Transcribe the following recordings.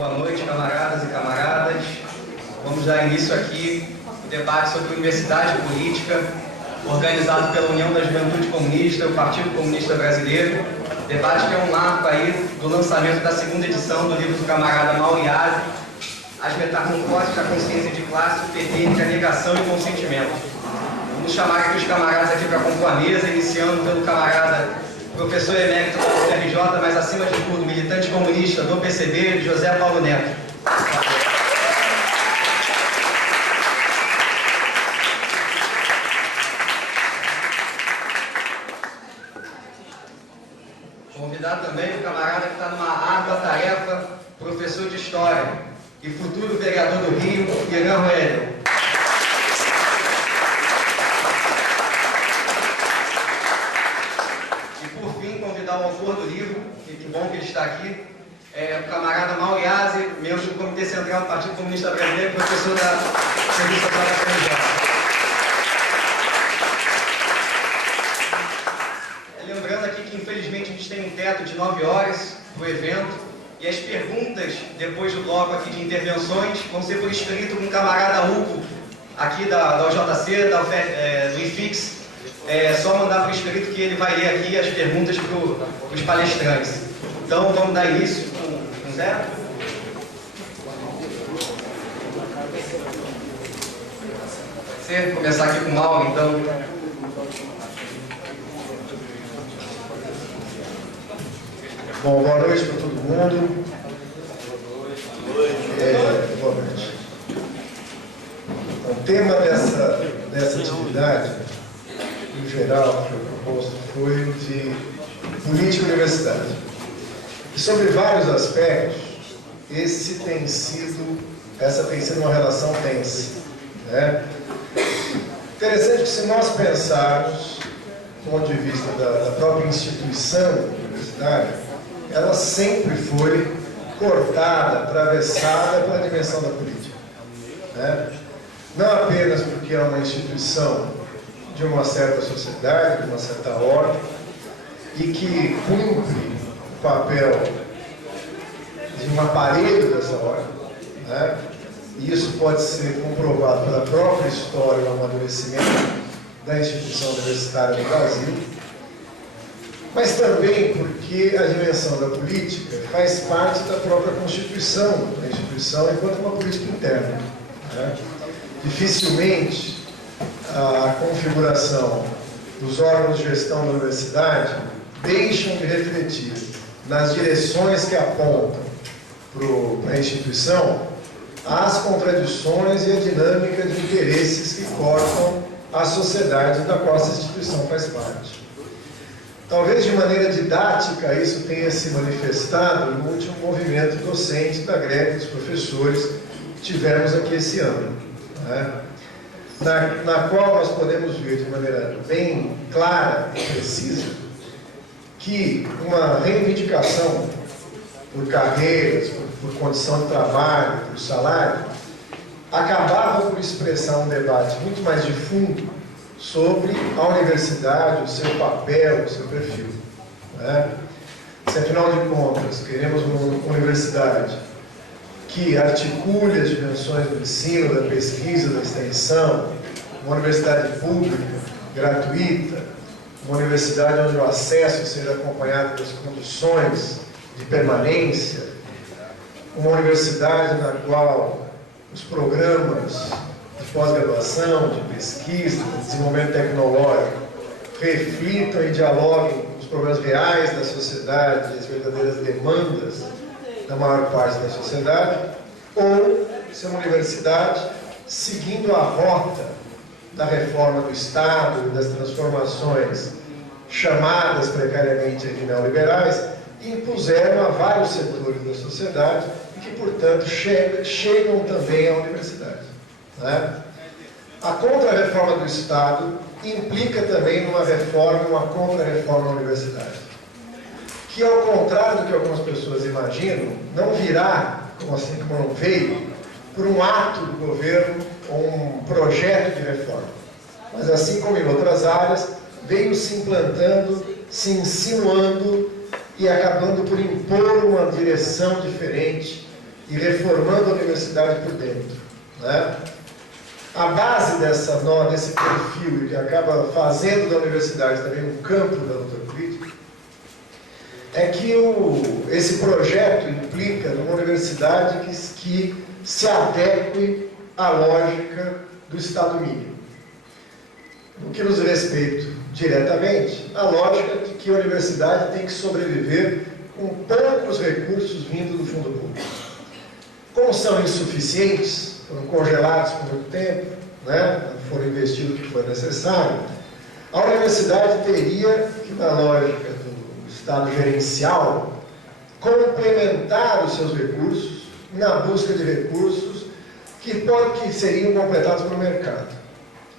Boa noite, camaradas e camaradas. Vamos dar início aqui ao debate sobre universidade e política, organizado pela União da Juventude Comunista, o Partido Comunista Brasileiro. Debate que é um marco aí do lançamento da segunda edição do livro do camarada Mauro Iazzi, As Metamorfoses da Consciência de Classe, o PT entre a Negação e o Consentimento. Vamos chamar aqui os camaradas aqui para compor a mesa, iniciando pelo camarada professor emérito da UFRJ, mas acima de tudo, militante comunista do PCB, José Paulo Neto. Convidar também o camarada que está numa árdua tarefa, professor de História e futuro vereador do Rio, Irã Roelho. O autor do livro, que bom que ele está aqui, é o camarada Mauro Iazzi, membro do Comitê Central do Partido Comunista Brasileiro, professor da Serviço Social da UFRJ. Lembrando aqui que, infelizmente, a gente tem um teto de 9 horas para o evento, e as perguntas, depois do bloco aqui de intervenções, vão ser por escrito com o camarada Hugo, aqui da UJC, do IFIX. É só mandar por escrito que ele vai ler aqui as perguntas para os palestrantes. Então, vamos dar início com Zé. Você começar aqui com o Mauro, então. Bom, boa noite para todo mundo. Boa noite. O tema dessa atividade, em geral, que foi proposto, foi o de política universitária. E sobre vários aspectos, essa tem sido uma relação tensa, né? Interessante que, se nós pensarmos do ponto de vista da própria instituição universitária, ela sempre foi cortada, atravessada pela dimensão da política, né? Não apenas porque é uma instituição de uma certa sociedade, de uma certa ordem, e que cumpre o papel de um aparelho dessa ordem, né? E isso pode ser comprovado pela própria história e o amadurecimento da instituição universitária no Brasil, mas também porque a dimensão da política faz parte da própria constituição da instituição enquanto uma política interna, né? Dificilmente a configuração dos órgãos de gestão da universidade deixam de refletir nas direções que apontam para a instituição as contradições e a dinâmica de interesses que cortam a sociedade da qual essa instituição faz parte. Talvez de maneira didática isso tenha se manifestado no último movimento docente da greve dos professores que tivemos aqui esse ano, né? Na qual nós podemos ver de maneira bem clara e precisa que uma reivindicação por carreiras, por condição de trabalho, por salário, acabava por expressar um debate muito mais de fundo sobre a universidade, o seu papel, o seu perfil, né? Se, afinal de contas, queremos uma universidade que articule as dimensões do ensino, da pesquisa, da extensão, uma universidade pública, gratuita, uma universidade onde o acesso seja acompanhado das condições de permanência, uma universidade na qual os programas de pós-graduação, de pesquisa, de desenvolvimento tecnológico reflitam e dialoguem com os problemas reais da sociedade e as verdadeiras demandas da maior parte da sociedade, ou ser uma universidade seguindo a rota da reforma do Estado e das transformações chamadas precariamente de neoliberais, e impuseram a vários setores da sociedade e que, portanto, chegam também à universidade, né? A contra-reforma do Estado implica também numa reforma, uma contra-reforma da universidade, que, ao contrário do que algumas pessoas imaginam, não virá, como não veio, por um ato do governo ou um projeto de reforma, mas, assim como em outras áreas, veio se implantando, se insinuando e acabando por impor uma direção diferente e reformando a universidade por dentro, né? A base desse perfil, que acaba fazendo da universidade também um campo da luta política, é que esse projeto implica numa universidade que se adeque à lógica do Estado mínimo. No que nos respeita diretamente, a lógica de que a universidade tem que sobreviver com poucos recursos vindo do fundo público. Como são insuficientes, foram congelados por muito tempo, né? Não foram investidos o que foi necessário, a universidade teria que, na lógica do Estado gerencial, complementar os seus recursos na busca de recursos que seriam completados pelo mercado,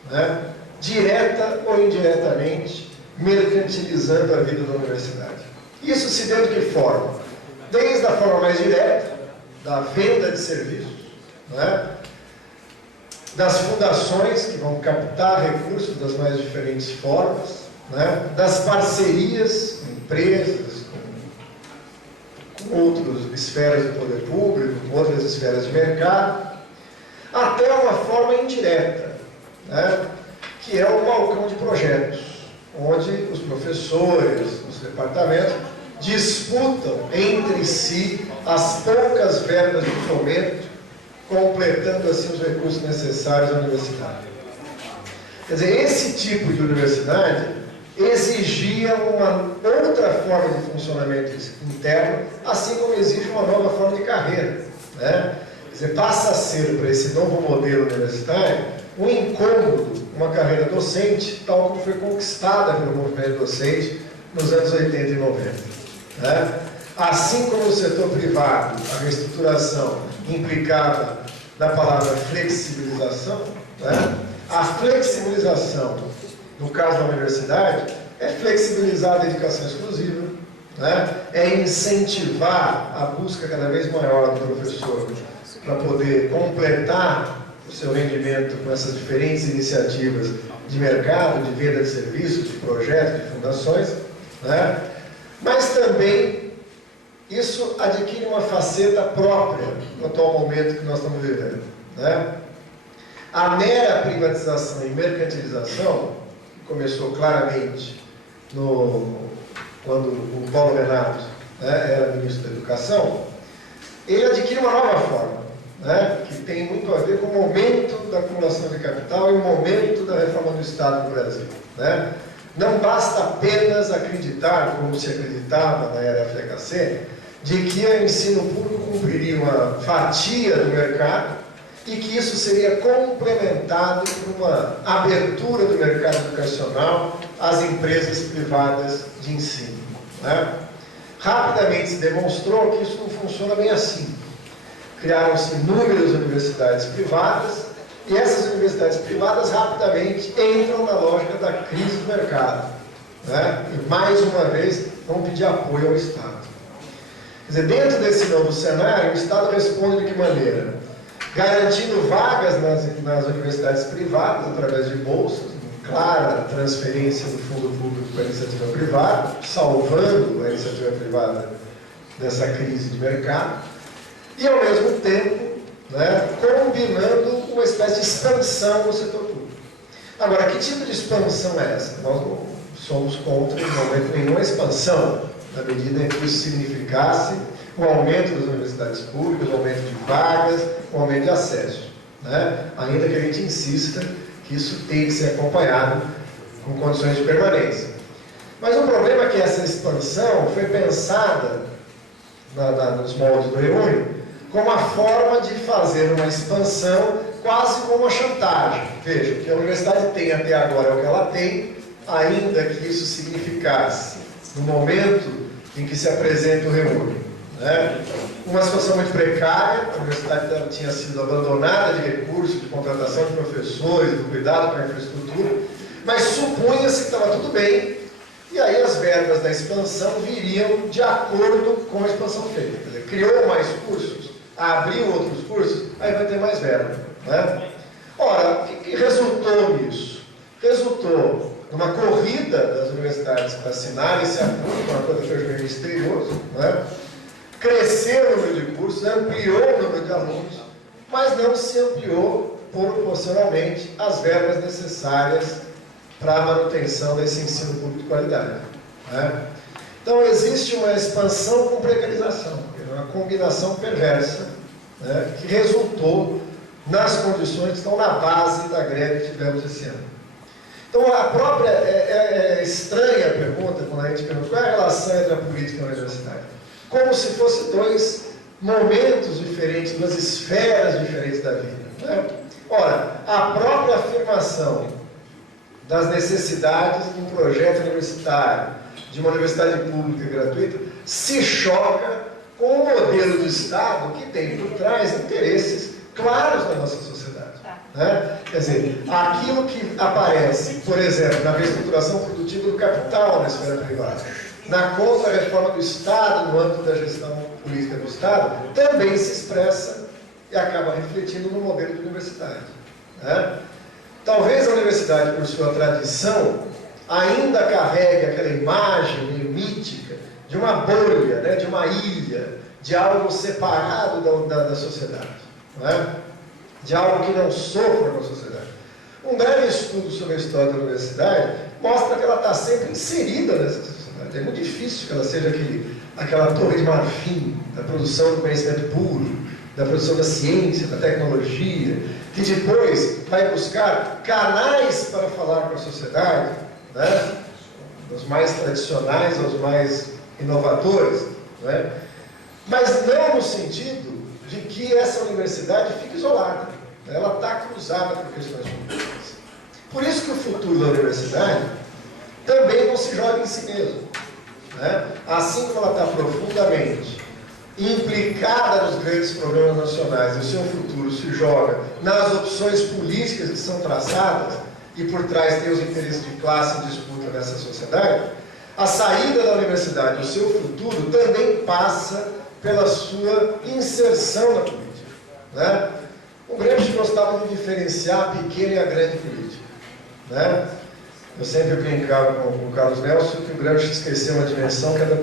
né? Direta ou indiretamente, mercantilizando a vida da universidade. Isso se deu de que forma? Desde a forma mais direta, da venda de serviços, né? Das fundações que vão captar recursos das mais diferentes formas, né? Das parcerias com empresas, com outras esferas do poder público, com outras esferas de mercado, até uma forma indireta, né? Que é o balcão de projetos, onde os professores, os departamentos, disputam entre si as poucas verbas de fomento, completando assim os recursos necessários à universidade. Quer dizer, esse tipo de universidade exigia uma outra forma de funcionamento interno, assim como exige uma nova forma de carreira, né? Quer dizer, passa a ser, para esse novo modelo universitário, um incômodo, uma carreira docente, tal como foi conquistada pelo movimento docente nos anos 80 e 90. Né? Assim como no setor privado, a reestruturação implicava na palavra flexibilização, né? A flexibilização, no caso da universidade, é flexibilizar a dedicação exclusiva, né? É incentivar a busca cada vez maior do professor para poder completar o seu rendimento com essas diferentes iniciativas de mercado, de venda de serviços, de projetos, de fundações, né? Mas também isso adquire uma faceta própria no atual momento que nós estamos vivendo, né? A mera privatização e mercantilização, que começou claramente quando o Paulo Renato, né, era ministro da Educação, ele adquire uma nova forma, né, que tem muito a ver com o momento da acumulação de capital e o momento da reforma do Estado no Brasil, né? Não basta apenas acreditar, como se acreditava na era FHC, de que o ensino público cumpriria uma fatia do mercado e que isso seria complementado por uma abertura do mercado educacional às empresas privadas de ensino, né? Rapidamente se demonstrou que isso não funciona bem assim. Criaram-se inúmeras universidades privadas e essas universidades privadas rapidamente entram na lógica da crise do mercado, né? E mais uma vez vão pedir apoio ao Estado. Quer dizer, dentro desse novo cenário, o Estado responde de que maneira? Garantindo vagas nas universidades privadas através de bolsas, clara transferência do fundo público para a iniciativa privada, salvando a iniciativa privada dessa crise de mercado, e ao mesmo tempo, né, combinando uma espécie de expansão no setor público. Agora, que tipo de expansão é essa? Nós não somos contra, em momento nenhum, a expansão, na medida em que isso significasse o aumento das universidades públicas, o aumento de vagas, o aumento de acesso, né? Ainda que a gente insista que isso tem que ser acompanhado com condições de permanência. Mas o problema é que essa expansão foi pensada nos moldes do Reúne como uma forma de fazer uma expansão quase como uma chantagem. Veja, o que a universidade tem até agora é o que ela tem, ainda que isso significasse, no momento em que se apresenta o Reúne, né, uma situação muito precária, a universidade tinha sido abandonada de recursos, de contratação de professores, de cuidado com a infraestrutura, mas supunha-se que estava tudo bem, e aí as verbas da expansão viriam de acordo com a expansão feita. Quer dizer, criou mais cursos, abriu outros cursos, aí vai ter mais verba, né? Ora, o que resultou nisso? Resultou numa corrida das universidades para assinarem esse acordo, uma coisa que foi misterioso, né? cresceu o número de cursos, ampliou o número de alunos, mas não se ampliou proporcionalmente as verbas necessárias para a manutenção desse ensino público de qualidade, né? Então, existe uma expansão com precarização, uma combinação perversa, né, que resultou nas condições que estão na base da greve que tivemos esse ano. Então, a própria, é estranha a pergunta, quando a gente pergunta qual é a relação entre a política e a universidade. Como se fossem dois momentos diferentes, duas esferas diferentes da vida, né? Ora, a própria afirmação das necessidades de um projeto universitário, de uma universidade pública e gratuita, se choca com o modelo do Estado que tem por trás interesses claros da nossa sociedade, né? Quer dizer, aquilo que aparece, por exemplo, na reestruturação produtiva do capital na esfera privada, na contra-reforma do Estado, no âmbito da gestão política do Estado, também se expressa e acaba refletindo no modelo de universidade, né? Talvez a universidade, por sua tradição, ainda carregue aquela imagem meio mítica de uma bolha, né, de uma ilha, de algo separado da sociedade, não é? De algo que não sofra com a sociedade. Um breve estudo sobre a história da universidade mostra que ela está sempre inserida nessa sociedade. É muito difícil que ela seja aquela torre de marfim da produção do conhecimento puro, da produção da ciência, da tecnologia, que depois vai buscar canais para falar com a sociedade, né? Dos mais tradicionais aos mais inovadores, né? Mas não no sentido de que essa universidade fique isolada, né? Ela está cruzada por questões políticas. Por isso que o futuro da universidade também não se joga em si mesmo, né? Assim como ela está profundamente implicada nos grandes problemas nacionais, e o seu futuro se joga nas opções políticas que são traçadas, e por trás tem os interesses de classe em disputa nessa sociedade, a saída da universidade, o seu futuro, também passa pela sua inserção na política, né? O Gramsci gostava de diferenciar a pequena e a grande política, né? Eu sempre brincava com o Carlos Nelson que o Gramsci esqueceu uma dimensão que é da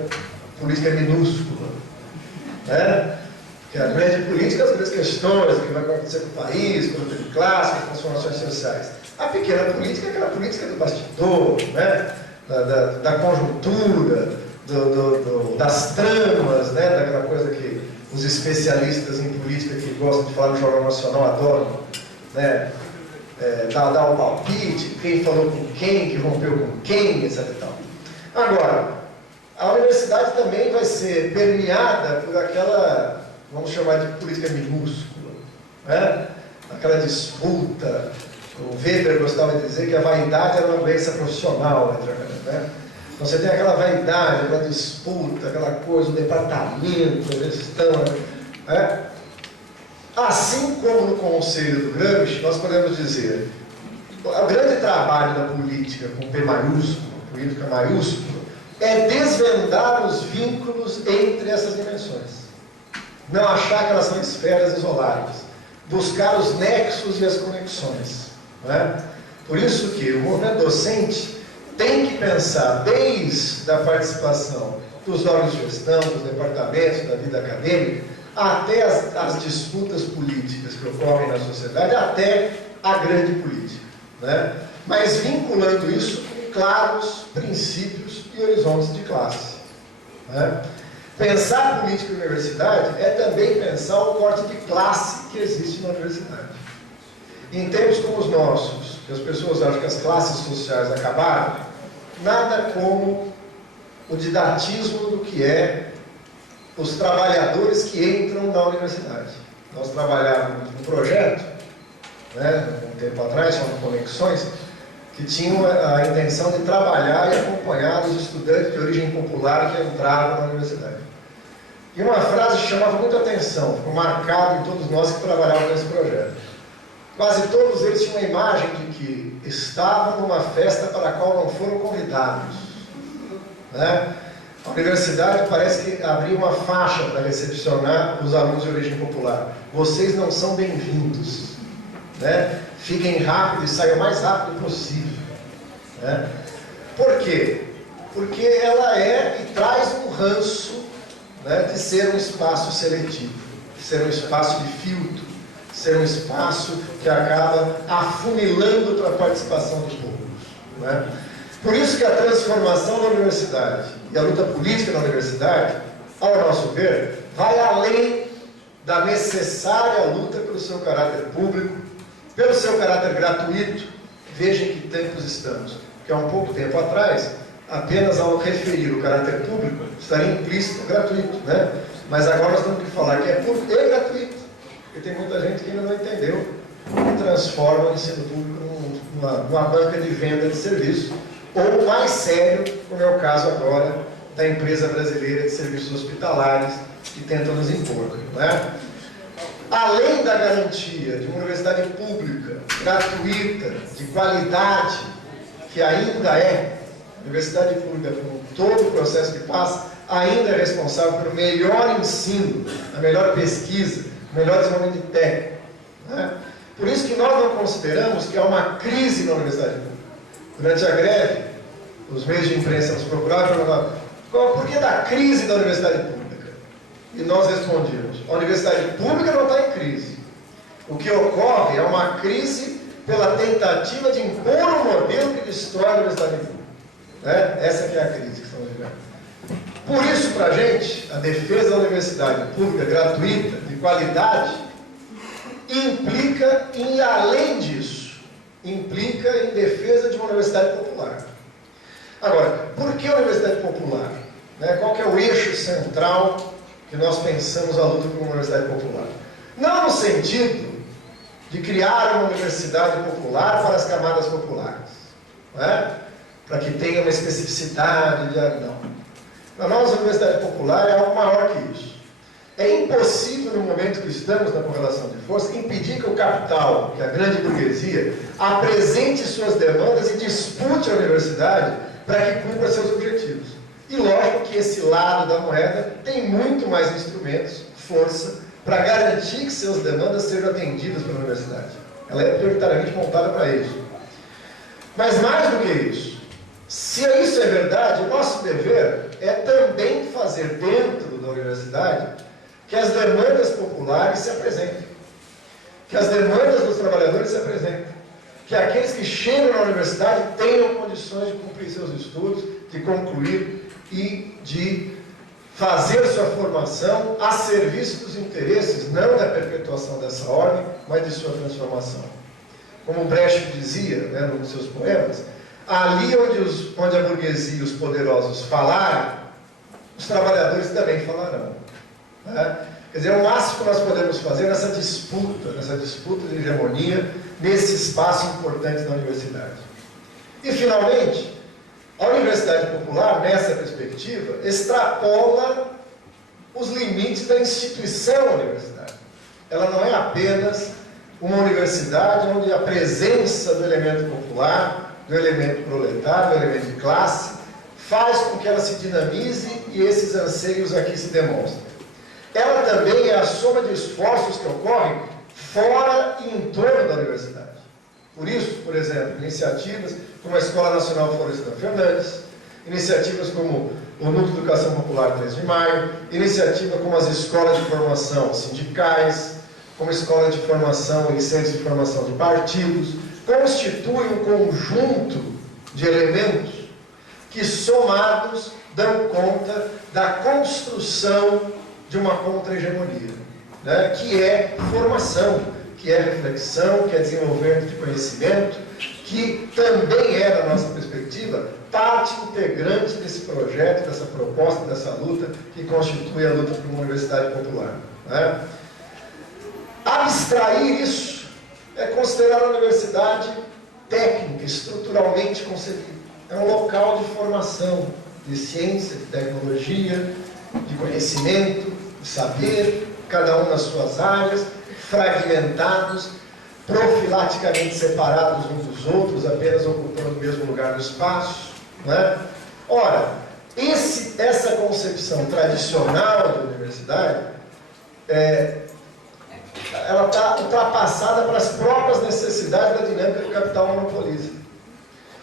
política minúscula, né? Que a grande política, as grandes questões, o que vai acontecer com o país, com a classe, com as transformações sociais. A pequena política é aquela política do bastidor, né? Da conjuntura, das tramas, né? Daquela coisa que os especialistas em política que gostam de falar no Jornal Nacional adoram, né? Dar um palpite, quem falou com quem, que rompeu com quem, etc. E tal. Agora, a universidade também vai ser permeada por aquela, vamos chamar de política minúscula, né? Aquela disputa. O Weber gostava de dizer que a vaidade era uma doença profissional, né? Então você tem aquela vaidade, aquela disputa, aquela coisa, o departamento, a gestão, né? Assim como no conselho do Gramsci, nós podemos dizer o grande trabalho da política com P maiúsculo, política maiúsculo, é desvendar os vínculos entre essas dimensões. Não achar que elas são esferas isoladas. Buscar os nexos e as conexões, né? Por isso que o movimento docente tem que pensar desde a participação dos órgãos de gestão, dos departamentos, da vida acadêmica, até as disputas políticas que ocorrem na sociedade, até a grande política, né? Mas vinculando isso com claros princípios e horizontes de classe, né? Pensar política na universidade é também pensar o corte de classe que existe na universidade. Em tempos como os nossos, que as pessoas acham que as classes sociais acabaram, nada como o didatismo do que é os trabalhadores que entram na universidade. Nós trabalhávamos num projeto, né, um tempo atrás, chamado Conexões, que tinham a intenção de trabalhar e acompanhar os estudantes de origem popular que entravam na universidade. E uma frase chamava muita atenção, ficou marcado em todos nós que trabalhávamos nesse projeto. Quase todos eles tinham uma imagem de que estavam numa festa para a qual não foram convidados, né? A universidade parece que abriu uma faixa para recepcionar os alunos de origem popular. Vocês não são bem-vindos, né? Fiquem rápido e saiam o mais rápido possível, né? Por quê? Porque ela é e traz um ranço né, de ser um espaço seletivo, de ser um espaço de filtro, de ser um espaço que acaba afunilando para a participação de poucos, né? Por isso que a transformação da universidade e a luta política na universidade, ao nosso ver, vai além da necessária luta pelo seu caráter público, pelo seu caráter gratuito. Veja em que tempos estamos, que há um pouco tempo atrás, apenas ao referir o caráter público, estaria implícito gratuito, né? Mas agora nós temos que falar que é público e gratuito, porque tem muita gente que ainda não entendeu e transforma o ensino público numa banca de venda de serviço, ou mais sério, como é o caso agora da empresa brasileira de serviços hospitalares, que tenta nos impor, né? Além da garantia de uma universidade pública, gratuita, de qualidade, que ainda é, a universidade pública, com todo o processo que passa, ainda é responsável pelo melhor ensino, a melhor pesquisa, o melhor desenvolvimento técnico, né? Por isso que nós não consideramos que há uma crise na universidade pública. Durante a greve, os meios de imprensa nos procuraram e falaram: por que da crise da universidade pública? E nós respondíamos: a universidade pública não está em crise. O que ocorre é uma crise pela tentativa de impor um modelo que destrói a universidade pública, né? Essa que é a crise que estamos vivendo. Por isso, para a gente, a defesa da universidade pública gratuita, de qualidade, implica em ir além disso. Implica em defesa de uma universidade popular. Agora, por que a universidade popular? Né? Qual que é o eixo central que nós pensamos a luta por uma universidade popular? Não no sentido de criar uma universidade popular para as camadas populares, né? Para que tenha uma especificidade, não. Para nós, a universidade popular é algo maior que isso. É impossível, no momento que estamos na correlação de força, impedir que o capital, que a grande burguesia, apresente suas demandas e dispute a universidade para que cumpra seus objetivos. E lógico que esse lado da moeda tem muito mais instrumentos, força, para garantir que suas demandas sejam atendidas pela universidade. Ela é prioritariamente montada para isso. Mas mais do que isso, se isso é verdade, o nosso dever é também fazer dentro da universidade que as demandas populares se apresentem, que as demandas dos trabalhadores se apresentem, que aqueles que chegam na universidade tenham condições de cumprir seus estudos, de concluir e de fazer sua formação a serviço dos interesses, não da perpetuação dessa ordem, mas de sua transformação. Como Brecht dizia, né, num dos seus poemas, ali onde a burguesia e os poderosos falarem, os trabalhadores também falarão. Né? Quer dizer, é o máximo que nós podemos fazer nessa disputa de hegemonia, nesse espaço importante da universidade. E, finalmente, a universidade popular, nessa perspectiva, extrapola os limites da instituição universitária. Ela não é apenas uma universidade onde a presença do elemento popular, do elemento proletário, do elemento de classe, faz com que ela se dinamize e esses anseios aqui se demonstrem. Ela também é a soma de esforços que ocorrem fora e em torno da universidade. Por isso, por exemplo, iniciativas como a Escola Nacional Florestan Fernandes, iniciativas como o Núcleo de Educação Popular 3 de Maio, iniciativa como as escolas de formação sindicais, como escola de formação e centros de formação de partidos, constituem um conjunto de elementos que, somados, dão conta da construção de uma contra-hegemonia, né? Que é formação, que é reflexão, que é desenvolvimento de conhecimento, que também é, na nossa perspectiva, parte integrante desse projeto, dessa proposta, dessa luta, que constitui a luta por uma universidade popular, né? Abstrair isso é considerar a universidade técnica, estruturalmente concebida. É um local de formação, de ciência, de tecnologia, de conhecimento, de saber, cada um nas suas áreas, fragmentados, profilaticamente separados uns dos outros, apenas ocupando o mesmo lugar no espaço, né? Ora, essa concepção tradicional da universidade, ela está ultrapassada pelas próprias necessidades da dinâmica do capital monopolista.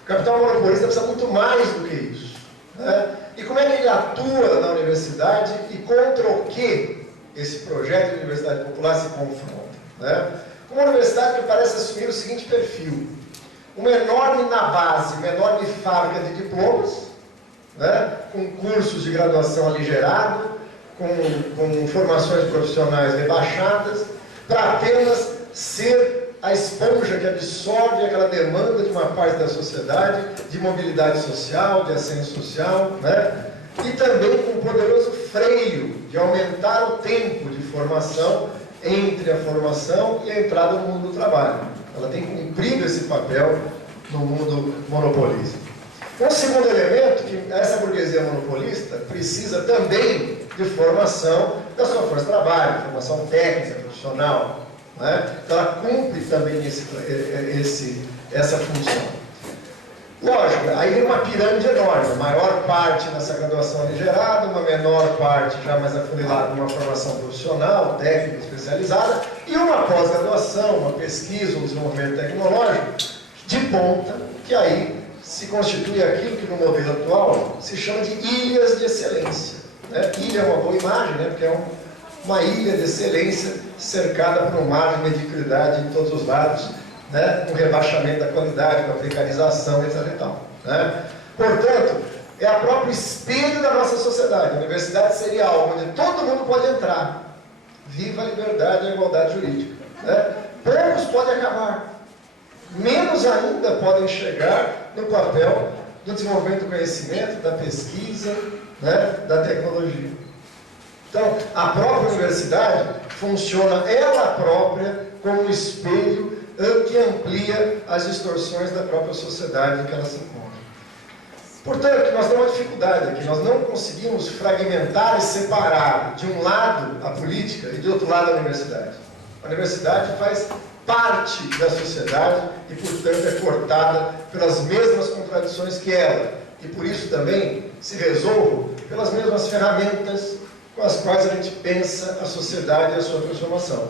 O capital monopolista precisa muito mais do que isso, né? E como é que ele atua na universidade e contra o que esse projeto de universidade popular se confronta, né? Uma universidade que parece assumir o seguinte perfil: uma enorme na base, uma enorme fábrica de diplomas, né? Com cursos de graduação aligerado, com formações profissionais rebaixadas, para apenas ser a esponja que absorve aquela demanda de uma parte da sociedade, de mobilidade social, de ascensão social, né? E também com um poderoso freio de aumentar o tempo de formação entre a formação e a entrada no mundo do trabalho. Ela tem cumprido esse papel no mundo monopolista. Um segundo elemento, que essa burguesia monopolista precisa também de formação da sua força de trabalho, formação técnica, profissional, né? Então ela cumpre também essa função. Lógico, aí é uma pirâmide enorme, a maior parte nessa graduação aligerada, uma menor parte já mais afunilada numa formação profissional, técnica, especializada, e uma pós-graduação, uma pesquisa, um desenvolvimento tecnológico de ponta, que aí se constitui aquilo que no modelo atual se chama de ilhas de excelência, né? Ilha é uma boa imagem, né? Porque é uma ilha de excelência cercada por um mar de mediocridade em todos os lados, né? Um rebaixamento da qualidade, uma precarização, etc. e tal, né? Portanto, é a própria espelho da nossa sociedade. A universidade seria algo onde todo mundo pode entrar. Viva a liberdade e a igualdade jurídica, né? Poucos podem acabar. Menos ainda podem chegar no papel do desenvolvimento do conhecimento, da pesquisa, né, da tecnologia. Então, a própria universidade funciona ela própria como um espelho que amplia as distorções da própria sociedade em que ela se encontra. Portanto, nós temos uma dificuldade aqui, nós não conseguimos fragmentar e separar de um lado a política e de outro lado a universidade. A universidade faz parte da sociedade e, portanto, é cortada pelas mesmas contradições que ela. E por isso também se resolve pelas mesmas ferramentas com as quais a gente pensa a sociedade e a sua transformação.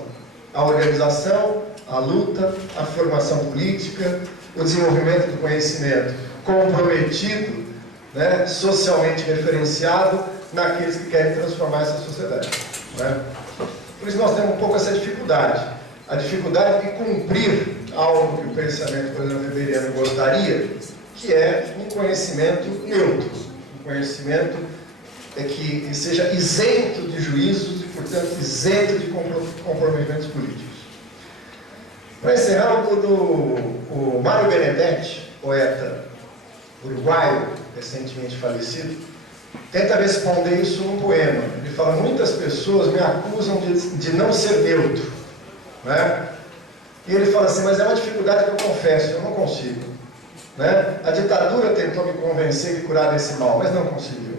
A organização, a luta, a formação política, o desenvolvimento do conhecimento comprometido, né, socialmente referenciado naqueles que querem transformar essa sociedade, né? Por isso nós temos um pouco essa dificuldade. A dificuldade de cumprir algo que o pensamento, por exemplo, weberiano gostaria, que é um conhecimento neutro, um conhecimento que seja isento de juízos e, portanto, isento de comprometimentos políticos. Para encerrar, o Mário Benedetti, poeta uruguaio, recentemente falecido, tenta responder isso num poema. Ele fala: muitas pessoas me acusam de não ser neutro, né? E ele fala assim: mas é uma dificuldade que eu confesso, eu não consigo, né? A ditadura tentou me convencer de curar desse mal, mas não conseguiu.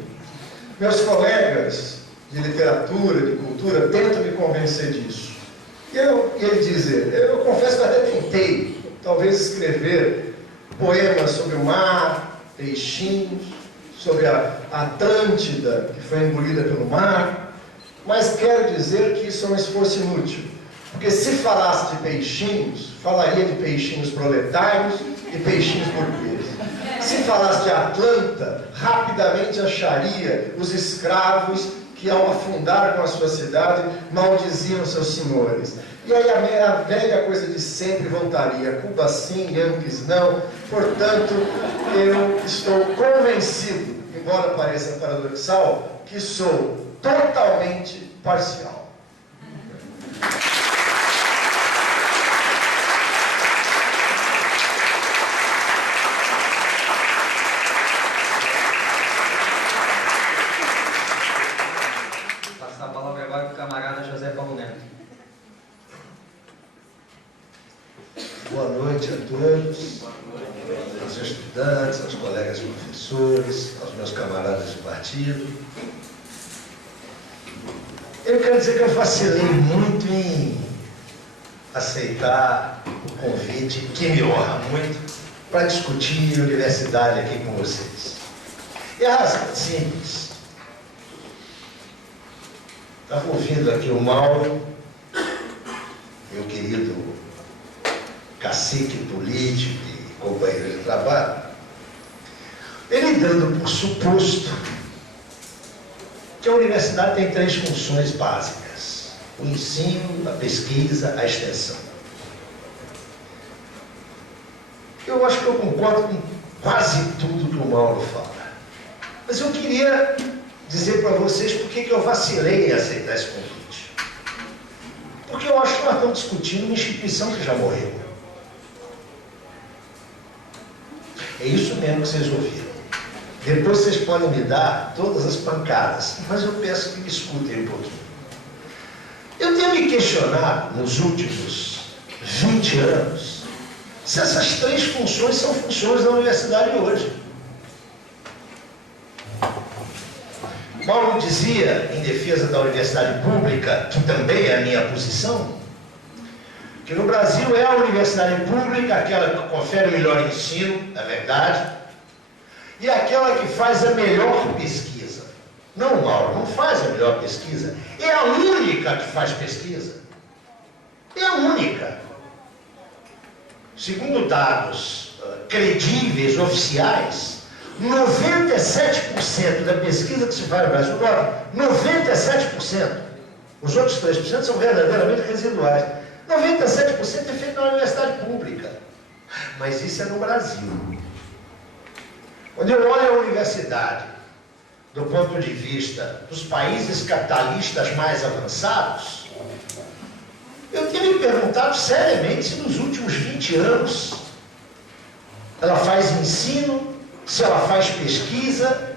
Meus colegas de literatura, de cultura, tentam me convencer disso. E ele diz: eu confesso que até tentei, talvez, escrever poemas sobre o mar, peixinhos, sobre a Atlântida, que foi engolida pelo mar, mas quero dizer que isso é um esforço inútil. Porque se falasse de peixinhos, falaria de peixinhos proletários e peixinhos burgueses. Se falasse de Atlanta, rapidamente acharia os escravos que, ao afundar com a sua cidade, maldiziam seus senhores. E aí a velha coisa de sempre voltaria: Cuba sim, Yankees não. Portanto, eu estou convencido, embora pareça paradoxal, que sou totalmente parcial. Passar a palavra agora para o camarada José Paulo Neto. Boa noite a todos, aos estudantes, aos colegas professores, aos meus camaradas de partido. Eu quero dizer que eu vacilei muito em aceitar o convite, que me honra muito, para discutir universidade aqui com vocês. E a razão é simples. Estava ouvindo aqui o Mauro, meu querido cacique político e companheiro de trabalho, ele dando por suposto que a universidade tem 3 funções básicas: o ensino, a pesquisa, a extensão. Eu acho que eu concordo com quase tudo que o Mauro fala. Mas eu queria dizer para vocês por que eu vacilei em aceitar esse convite. Porque eu acho que nós estamos discutindo uma instituição que já morreu. É isso mesmo que vocês ouviram. Depois vocês podem me dar todas as pancadas, mas eu peço que me escutem um pouquinho. Eu tenho me questionado nos últimos 20 anos se essas 3 funções são funções da universidade hoje. Mauro dizia, em defesa da universidade pública, que também é a minha posição, que no Brasil é a universidade pública aquela que confere o melhor ensino, é verdade, e aquela que faz a melhor pesquisa. Não, Mauro, não faz a melhor pesquisa, é a única que faz pesquisa. É a única. Segundo dados credíveis, oficiais, 97% da pesquisa que se faz no Brasil, 97%, os outros 3% são verdadeiramente residuais. 97% é feito na universidade pública. Mas isso é no Brasil. Quando eu olho a universidade do ponto de vista dos países capitalistas mais avançados, eu tenho me perguntado seriamente se nos últimos 20 anos ela faz ensino, se ela faz pesquisa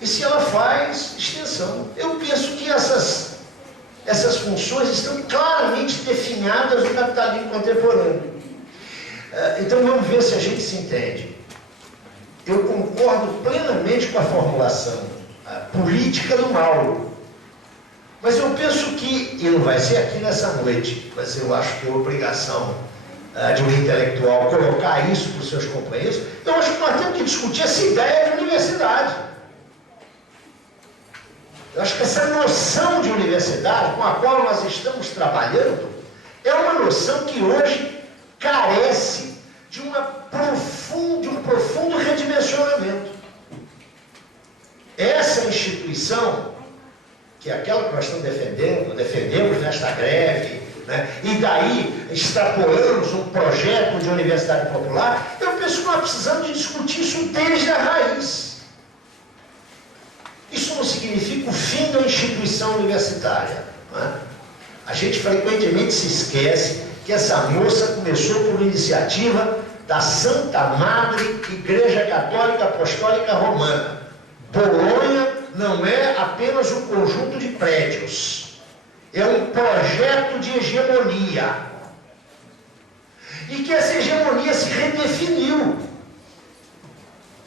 e se ela faz extensão. Eu penso que essas funções estão claramente definidas no capitalismo contemporâneo. Então vamos ver se a gente se entende. Eu concordo plenamente com a formulação política do Mauro, mas eu penso que, e não vai ser aqui nessa noite, mas eu acho que é obrigação de um intelectual colocar isso para os seus companheiros, eu acho que nós temos que discutir essa ideia de universidade. Eu acho que essa noção de universidade com a qual nós estamos trabalhando é uma noção que hoje carece de um profundo redimensionamento. Essa instituição, que é aquela que nós estamos defendemos nesta greve, né? E daí extrapolamos um projeto de universidade popular, eu penso que nós precisamos de discutir isso desde a raiz. Isso não significa o fim da instituição universitária. Não é? A gente frequentemente se esquece que essa moça começou por iniciativa da Santa Madre Igreja Católica Apostólica Romana. Bolonha não é apenas um conjunto de prédios, é um projeto de hegemonia. E que essa hegemonia se redefiniu.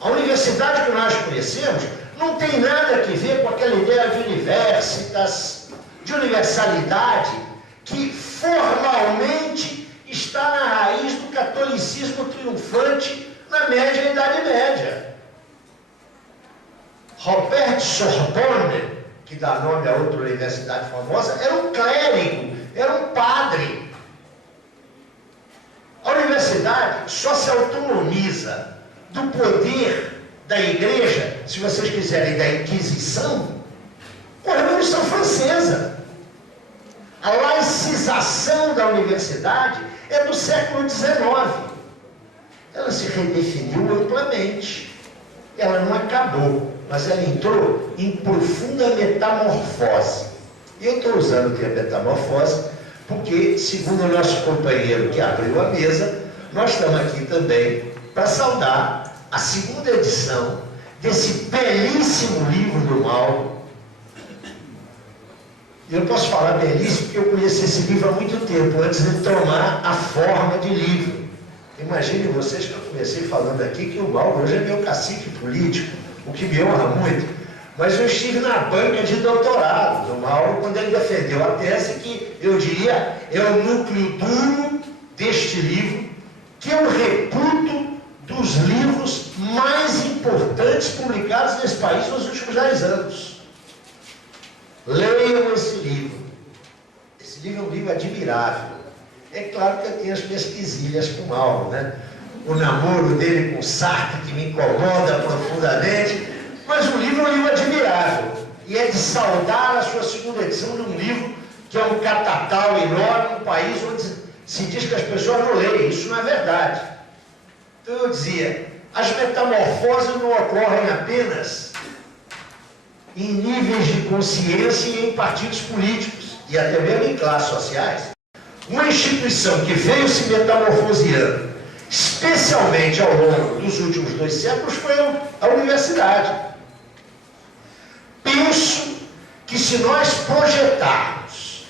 A universidade que nós conhecemos não tem nada a ver com aquela ideia de universitas, de universalidade, que formalmente está na raiz do catolicismo triunfante na média e Idade Média. Robert Sorbonne, que dá nome a outra universidade famosa, era um clérigo, era um padre. A universidade só se autonomiza do poder da igreja, se vocês quiserem, da Inquisição, com a Revolução Francesa. A laicização da universidade é do século XIX. Ela se redefiniu amplamente. Ela não acabou, mas ela entrou em profunda metamorfose. E eu estou usando o termo metamorfose porque, segundo o nosso companheiro que abriu a mesa, nós estamos aqui também para saudar a segunda edição desse belíssimo livro do Mauro. Eu posso falar belíssimo porque eu conheci esse livro há muito tempo, antes de tomar a forma de livro. Imaginem vocês que eu comecei falando aqui que o Mauro hoje é meu cacique político, o que me honra muito. Mas eu estive na banca de doutorado do Mauro quando ele defendeu a tese que, eu diria, é o núcleo duro deste livro, que eu reputo dos livros mais importantes publicados nesse país nos últimos 10 anos. Leiam esse livro. Esse livro é um livro admirável. É claro que eu tenho as minhas quesilhas com o Mauro, né? O namoro dele com Sartre, que me incomoda profundamente, mas o livro é um livro admirável. e é de saudar a sua segunda edição de um livro que é um catatal enorme no país onde se diz que as pessoas não leem. Isso não é verdade. Então eu dizia, as metamorfoses não ocorrem apenas em níveis de consciência e em partidos políticos, e até mesmo em classes sociais. Uma instituição que veio se metamorfoseando, especialmente ao longo dos últimos 2 séculos, foi a universidade. Penso que se nós projetarmos,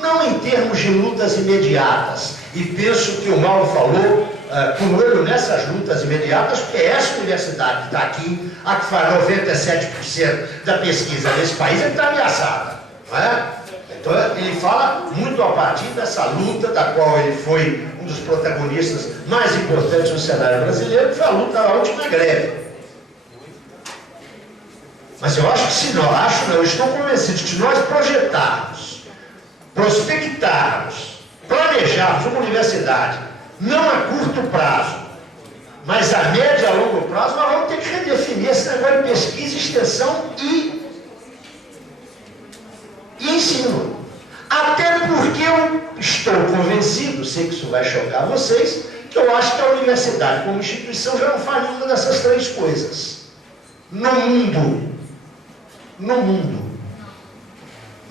não em termos de lutas imediatas, e penso que o Mauro falou com olho nessas lutas imediatas, porque essa universidade que está aqui, a que faz 97% da pesquisa nesse país, ele está ameaçada, não é? Então ele fala muito a partir dessa luta, da qual ele foi um dos protagonistas mais importantes no cenário brasileiro, que foi a luta da última greve. Mas eu acho que se nós, eu estou convencido que se nós projetarmos, prospectarmos, planejarmos uma universidade, não a curto prazo, mas a médio e a longo prazo, nós vamos ter que redefinir esse negócio de pesquisa, extensão e ensino. Até porque eu estou convencido, sei que isso vai chocar vocês, que eu acho que a universidade como instituição já não faz nenhuma dessas 3 coisas. No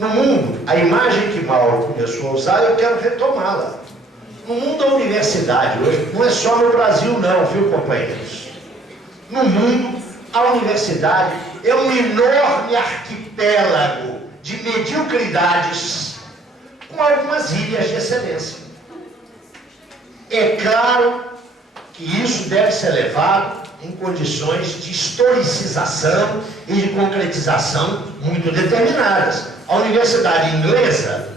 mundo, a imagem que Mauro começou a usar, eu quero retomá-la. No mundo da universidade hoje, não é só no Brasil não, viu, companheiros? No mundo, a universidade é um enorme arquipélago de mediocridades com algumas ilhas de excelência. É claro que isso deve ser levado em condições de historicização e de concretização muito determinadas. A universidade inglesa,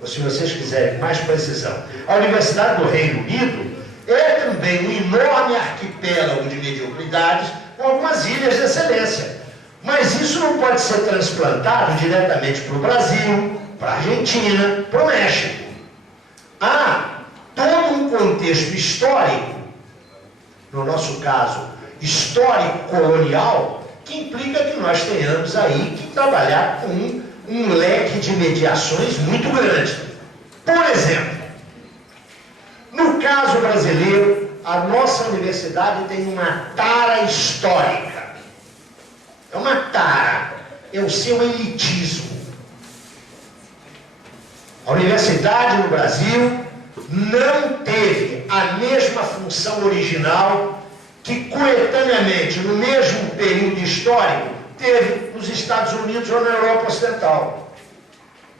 ou se vocês quiserem mais precisão, a Universidade do Reino Unido é também um enorme arquipélago de mediocridades com algumas ilhas de excelência. Mas isso não pode ser transplantado diretamente para o Brasil, para a Argentina, para o México. Há todo um contexto histórico, no nosso caso, histórico-colonial, que implica que nós tenhamos aí que trabalhar com um leque de mediações muito grande. Por exemplo, no caso brasileiro, a nossa universidade tem uma tara histórica. É uma tara, é o seu elitismo. A universidade no Brasil não teve a mesma função original que coetaneamente, no mesmo período histórico, teve nos Estados Unidos ou na Europa Ocidental.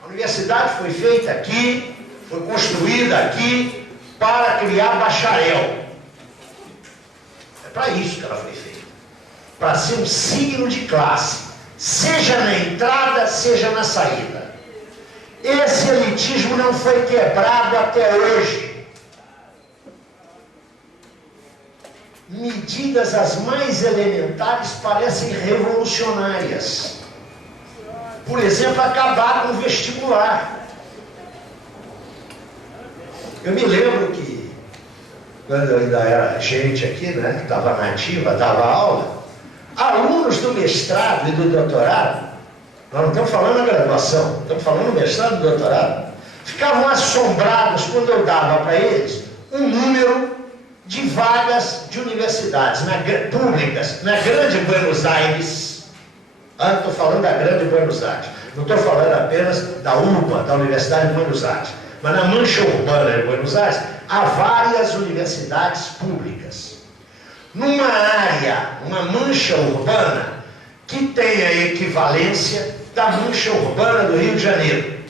A universidade foi feita aqui, foi construída aqui para criar bacharel. É para isso que ela foi feita. Para ser um signo de classe, seja na entrada, seja na saída. Esse elitismo não foi quebrado até hoje. Medidas as mais elementares parecem revolucionárias. Por exemplo, acabar com o vestibular. Eu me lembro que, quando eu ainda era gente aqui, né, que estava na ativa, dava aula, alunos do mestrado e do doutorado, nós não estamos falando da graduação, estamos falando do mestrado e do doutorado, ficavam assombrados quando eu dava para eles um número de vagas de universidades públicas na Grande Buenos Aires. Estou falando da Grande Buenos Aires, não estou falando apenas da UBA, da Universidade de Buenos Aires, mas na mancha urbana de Buenos Aires há várias universidades públicas. Numa área, uma mancha urbana que tem a equivalência da mancha urbana do Rio de Janeiro.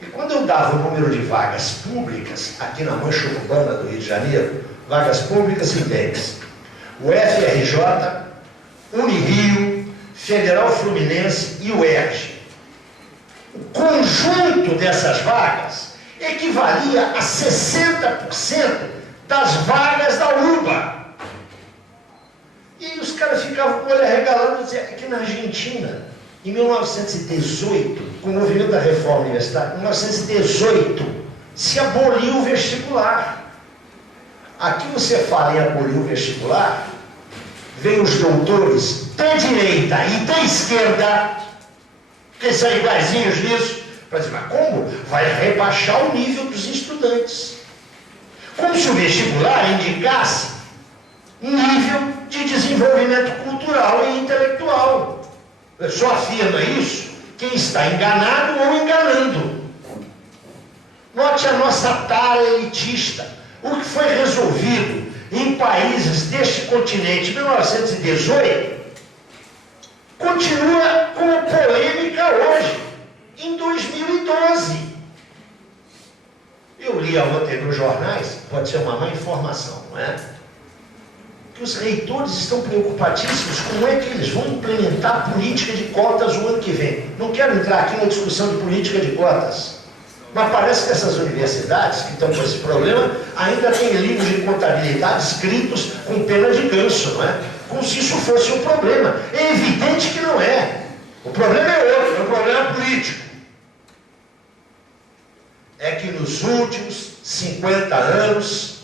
E quando eu dava o número de vagas públicas aqui na mancha urbana do Rio de Janeiro, vagas públicas idênticas, o FRJ, Unirio, Federal Fluminense e o UERJ. O conjunto dessas vagas equivalia a 60% das vagas da UBA. E os caras ficavam com o olho arregalando e diziam, aqui na Argentina, em 1918, com o movimento da reforma universitária, em 1918, se aboliu o vestibular. Aqui você fala em abolir o vestibular, vêm os doutores da direita e da esquerda, que são iguaizinhos nisso, para dizer, mas como? Vai rebaixar o nível dos estudantes. Como se o vestibular indicasse nível de desenvolvimento cultural e intelectual. Só afirma isso quem está enganado ou enganando. Note a nossa tara elitista. O que foi resolvido em países deste continente em 1918 continua como polêmica hoje, em 2012. Eu li ontem nos jornais, pode ser uma má informação, não é? Que os reitores estão preocupadíssimos com como é que eles vão implementar a política de cotas o ano que vem. Não quero entrar aqui na discussão de política de cotas, mas parece que essas universidades que estão com esse problema ainda têm livros de contabilidade escritos com pena de ganso, não é? Como se isso fosse um problema. É evidente que não é. O problema é outro, é um problema político. É que nos últimos 50 anos,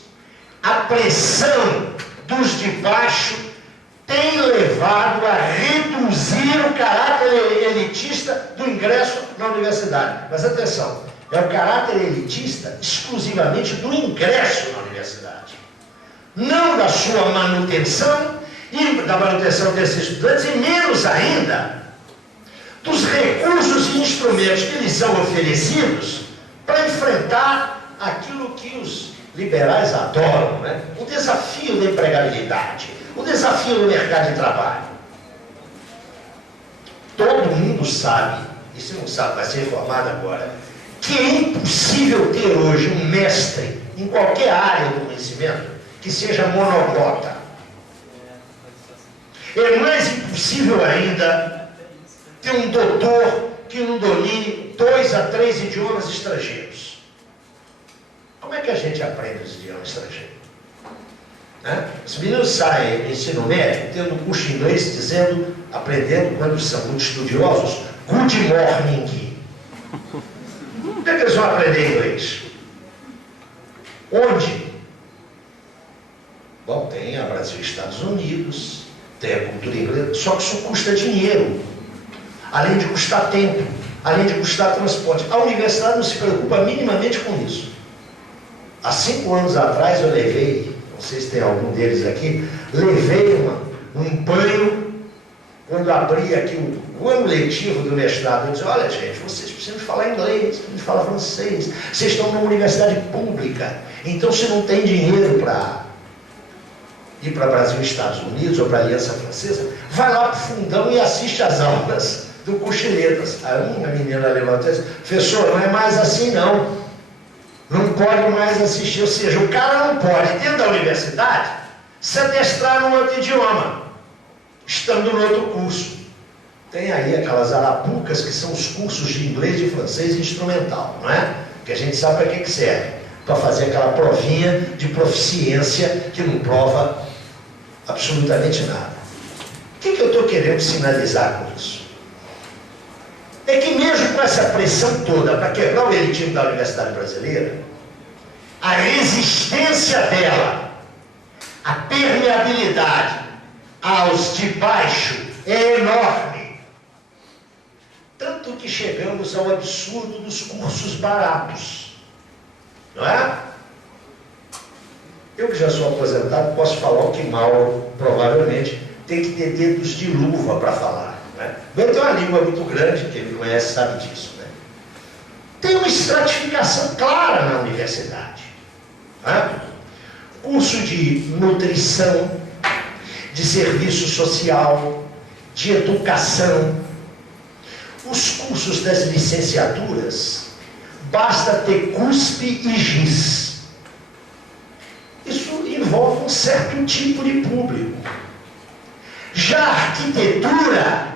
a pressão dos de baixo tem levado a reduzir o caráter elitista do ingresso na universidade. Mas atenção, é o caráter elitista exclusivamente do ingresso na universidade. Não da sua manutenção, e da manutenção desses estudantes, e menos ainda dos recursos e instrumentos que lhes são oferecidos para enfrentar aquilo que os liberais adoram, né? O desafio da empregabilidade, o desafio do mercado de trabalho. Todo mundo sabe, e se não sabe, vai ser informado agora, que é impossível ter hoje um mestre em qualquer área do conhecimento que seja monoglota. É mais impossível ainda ter um doutor que não domine 2 a 3 idiomas estrangeiros. Como é que a gente aprende os idiomas estrangeiros? Os meninos saem do ensino médio tendo um curso de inglês dizendo, aprendendo, quando são muito estudiosos, good morning. Como é que eles vão aprender inglês? Onde? Bom, tem a Brasil e Estados Unidos, tem a cultura inglesa, só que isso custa dinheiro, além de custar tempo, além de custar transporte. A universidade não se preocupa minimamente com isso. Há 5 anos atrás eu levei, não sei se tem algum deles aqui, levei um banho, quando abri aqui o ano letivo do mestrado. Eu disse, olha gente, vocês precisam falar inglês, precisam falar francês, vocês estão numa universidade pública, então se não tem dinheiro para ir para Brasil e Estados Unidos ou para a Aliança Francesa, vai lá para o fundão e assiste às aulas do curso de letras. Aí uma menina levantou e disse, professor, não é mais assim não. Não pode mais assistir, ou seja, o cara não pode, dentro da universidade, se adestrar num outro idioma, estando no outro curso. Tem aí aquelas arapucas que são os cursos de inglês e francês instrumental, não é? Que a gente sabe para que serve. Para fazer aquela provinha de proficiência que não prova absolutamente nada. O que eu estou querendo sinalizar com isso? É que mesmo com essa pressão toda para quebrar o elitismo da universidade brasileira, a resistência dela, a permeabilidade aos de baixo é enorme. Tanto que chegamos ao absurdo dos cursos baratos. Não é? Eu que já sou aposentado, posso falar o que Mauro provavelmente tem que ter dedos de luva para falar. Ele tem uma língua muito grande, que ele conhece, sabe disso. Né? Tem uma estratificação clara na universidade. Curso de nutrição, de serviço social, de educação. Os cursos das licenciaturas, basta ter CUSP e GIS. Isso envolve um certo tipo de público. Já a arquitetura,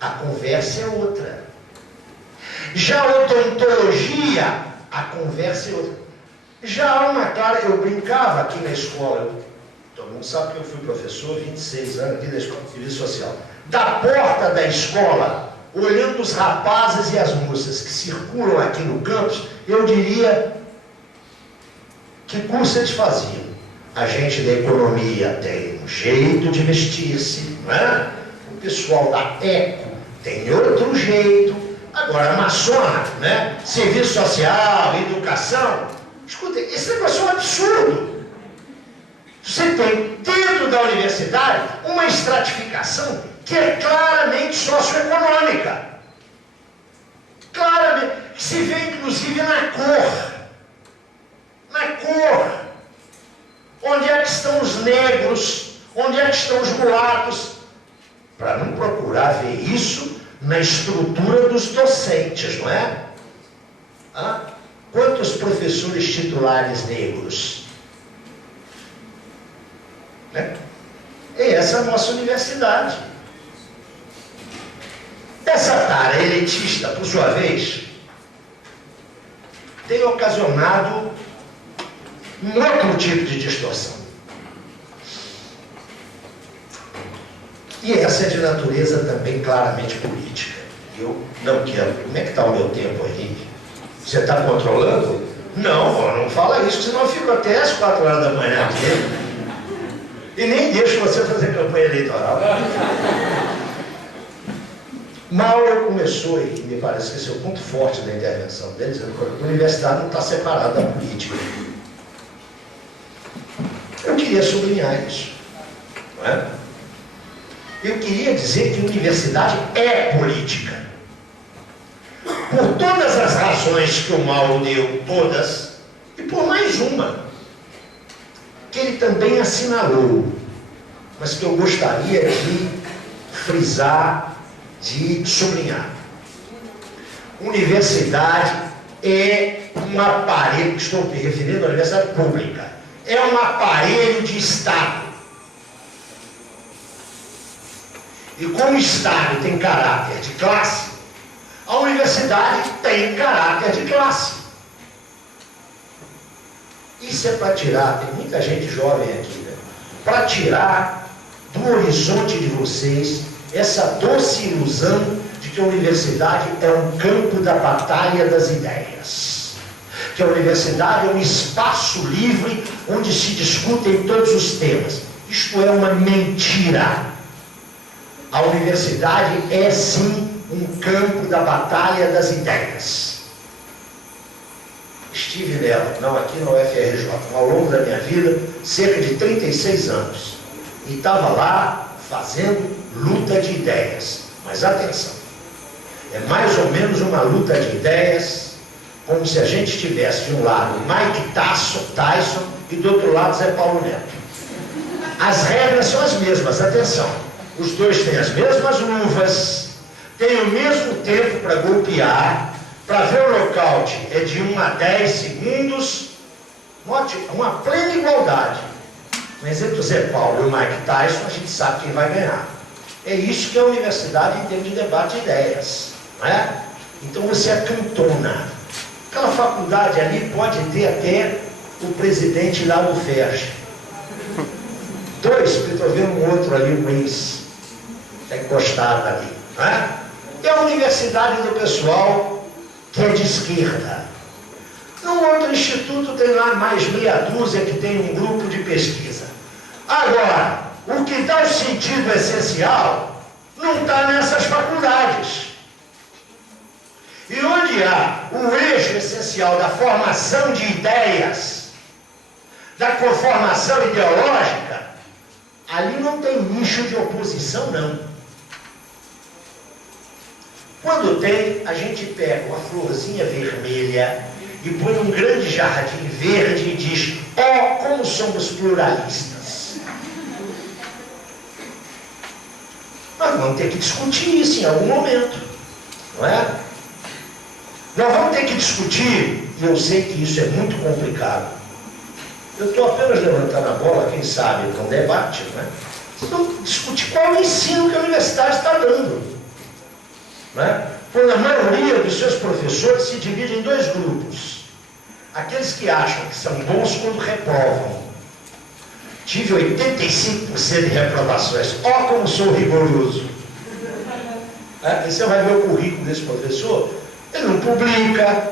a conversa é outra. Já a odontologia, a conversa é outra. Já há uma clara, eu brincava aqui na escola, todo mundo sabe que eu fui professor 26 anos aqui da Escola de Serviço Social. Da porta da escola, olhando os rapazes e as moças que circulam aqui no campus, eu diria que curso eles faziam. A gente da economia tem um jeito de vestir-se, não é? O pessoal da eco tem outro jeito. Agora, a maçona, né? Serviço social, educação. Escuta, esse negócio é um absurdo. Você tem dentro da universidade uma estratificação que é claramente socioeconômica. Claramente, que se vê inclusive na cor. Na cor. Onde é que estão os negros? Onde é que estão os mulatos? Para não procurar ver isso na estrutura dos docentes, não é? Quantos professores titulares negros? Né? E essa é a nossa universidade. Essa tara elitista, por sua vez, tem ocasionado um outro tipo de distorção. E essa é de natureza também claramente política. Eu não quero. Como é que está o meu tempo aí? Você está controlando? Não fala isso, senão eu fico até às 4 horas da manhã aqui. E nem deixo você fazer campanha eleitoral. Mauro começou, e me parece que esse é o ponto forte da intervenção dele, dizendo que a universidade não está separada da política. Eu queria sublinhar isso. Não é? Eu queria dizer que a universidade é política. Por todas as razões que o Mauro deu, todas, e por mais uma, que ele também assinalou, mas que eu gostaria de frisar, de sublinhar. Universidade é um aparelho, estou me referindo à universidade pública, é um aparelho de Estado. E como o Estado tem caráter de classe, a universidade tem caráter de classe. Isso é para tirar, tem muita gente jovem aqui, né? Para tirar do horizonte de vocês essa doce ilusão de que a universidade é um campo da batalha das ideias. Que a universidade é um espaço livre onde se discutem todos os temas. Isto é uma mentira. A universidade é sim um campo da batalha das ideias. Estive nela, não aqui na UFRJ, ao longo da minha vida, cerca de 36 anos. E estava lá fazendo luta de ideias. Mas atenção, é mais ou menos uma luta de ideias, como se a gente tivesse de um lado Mike Tyson e do outro lado Zé Paulo Neto. As regras são as mesmas, atenção. Os dois têm as mesmas luvas, têm o mesmo tempo para golpear, para ver o nocaute é de 1 a 10 segundos, note, uma plena igualdade. Mas entre o Zé Paulo e o Mike Tyson, a gente sabe quem vai ganhar. É isso que é a universidade em termos de debate de ideias, não é? Então você acantona. Aquela faculdade ali pode ter até o presidente lá do FERJ. Dois, porque estou vendo um outro ali, um ex, está encostado ali, não é? É a universidade do pessoal que é de esquerda. No outro instituto tem lá mais meia dúzia que tem um grupo de pesquisa. Agora, o que dá o sentido essencial não está nessas faculdades. E onde há o eixo essencial da formação de ideias, da conformação ideológica, ali não tem nicho de oposição, não. Quando tem, a gente pega uma florzinha vermelha e põe um grande jardim verde e diz: ó, como somos pluralistas. Nós vamos ter que discutir isso em algum momento, não é? Nós vamos ter que discutir, e eu sei que isso é muito complicado. Eu estou apenas levantando a bola, quem sabe, para um debate, não é? Então, discutir qual é o ensino que a universidade está dando. Não é? Quando a maioria dos seus professores se divide em dois grupos. Aqueles que acham que são bons quando reprovam. Tive 85% de reprovações. Ó, como sou rigoroso. E você vai ver o currículo desse professor. Ele não publica,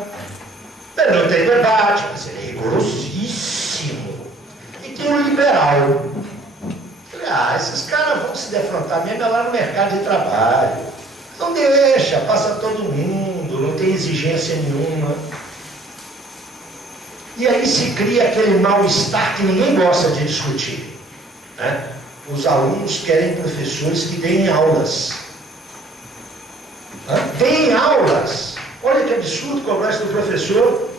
ele não tem debate, mas ele é rigorosíssimo. E tem estímulo liberal. Falei, esses caras vão se defrontar mesmo lá no mercado de trabalho. Não deixa, passa todo mundo, não tem exigência nenhuma. E aí se cria aquele mal-estar que ninguém gosta de discutir, né? Os alunos querem professores que deem aulas. Deem aulas. Olha que absurdo cobrar isso do professor,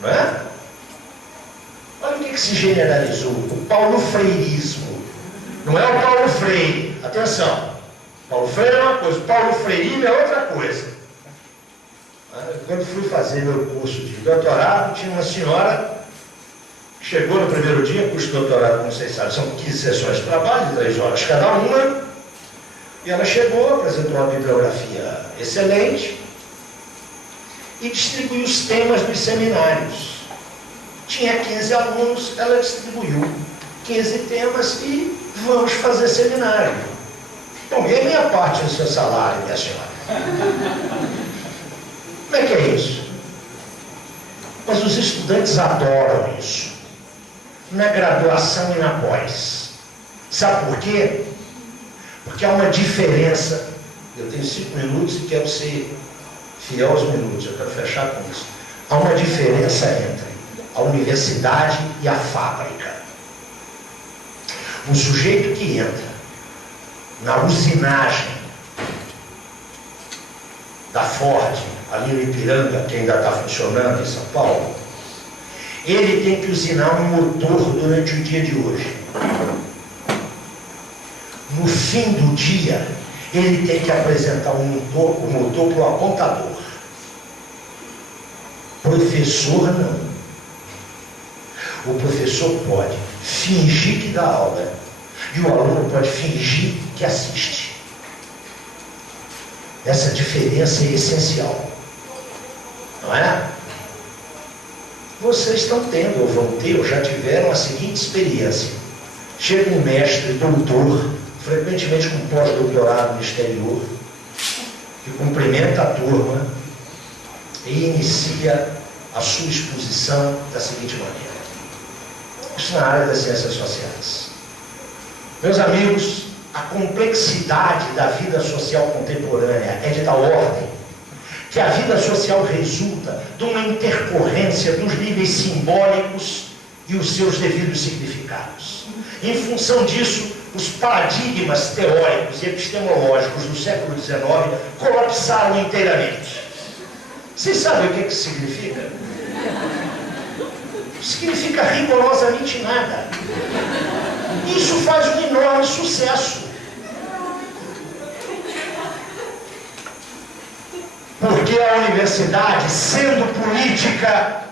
não é? Olha o que se generalizou, o paulofreirismo. Não é o Paulo Freire, atenção. Paulo Freire é uma coisa, o Paulo Freirismo é outra coisa. Quando fui fazer meu curso de doutorado, tinha uma senhora que chegou no primeiro dia, curso de doutorado, como vocês sabem, são 15 sessões de trabalho, 3 horas cada uma, e ela chegou, apresentou uma bibliografia excelente e distribuiu os temas dos seminários. Tinha 15 alunos, ela distribuiu 15 temas e vamos fazer seminário. Bom, e a minha parte do seu salário, minha senhora? Como é que é isso? Mas os estudantes adoram isso. Na graduação e na pós. Sabe por quê? Porque há uma diferença. Eu tenho 5 minutos e quero ser fiel aos minutos. Eu quero fechar com isso. Há uma diferença entre a universidade e a fábrica. Um sujeito que entra na usinagem da Ford, ali no Ipiranga, que ainda está funcionando em São Paulo, ele tem que usinar um motor durante o dia de hoje. No fim do dia, ele tem que apresentar o motor para o apontador. Professor não. O professor pode fingir que dá aula e o aluno pode fingir que assiste. Essa diferença é essencial, não é? Vocês estão tendo, ou vão ter, ou já tiveram a seguinte experiência. Chega um mestre, doutor, frequentemente com pós-doutorado no exterior, que cumprimenta a turma e inicia a sua exposição da seguinte maneira. Isso na área das ciências sociais. Meus amigos, a complexidade da vida social contemporânea é de tal ordem que a vida social resulta de uma intercorrência dos níveis simbólicos e os seus devidos significados. Em função disso, os paradigmas teóricos e epistemológicos do século XIX colapsaram inteiramente. Vocês sabem o que isso significa? Significa rigorosamente nada. Isso faz um enorme sucesso. Porque a universidade, sendo política,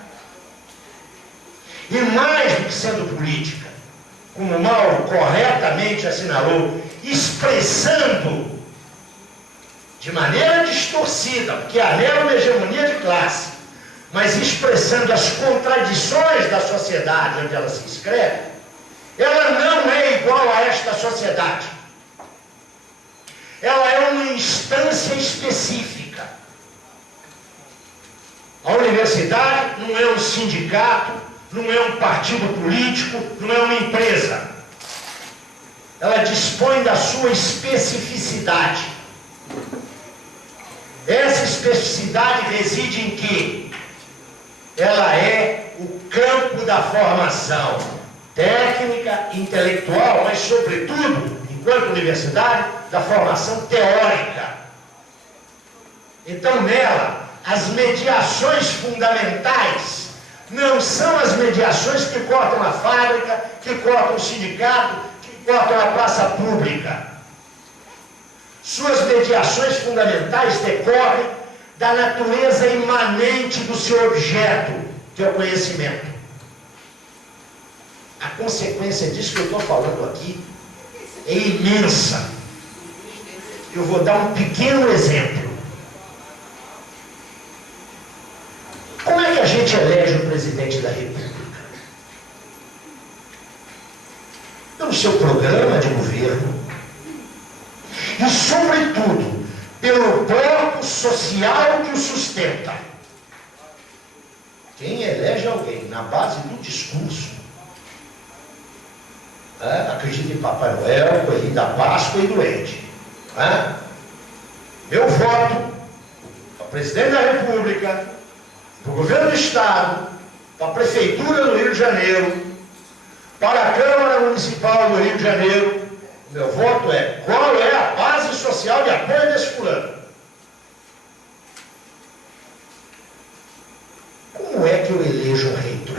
e mais do que sendo política, como Mauro corretamente assinalou, expressando de maneira distorcida, porque anela uma hegemonia de classe, mas expressando as contradições da sociedade onde ela se inscreve, ela não é igual a esta sociedade. Ela é uma instância específica. A universidade não é um sindicato, não é um partido político, não é uma empresa. Ela dispõe da sua especificidade. Essa especificidade reside em quê? Ela é o campo da formação técnica, intelectual, mas sobretudo, enquanto universidade, da formação teórica. Então nela, as mediações fundamentais não são as mediações que cortam a fábrica, que cortam o sindicato, que cortam a praça pública. Suas mediações fundamentais decorrem da natureza imanente do seu objeto, que é o conhecimento. A consequência disso que eu estou falando aqui é imensa. Eu vou dar um pequeno exemplo. Como é que a gente elege o presidente da República? Pelo seu programa de governo e, sobretudo, pelo bloco social que o sustenta. Quem elege alguém na base do discurso acredita em Papai Noel, Coelhinho da Páscoa e doente. Meu voto para o presidente da República, para o governo do Estado, para a Prefeitura do Rio de Janeiro, para a Câmara Municipal do Rio de Janeiro, meu voto é: qual é a base social de apoio desse fulano? Como é que eu elejo um reitor?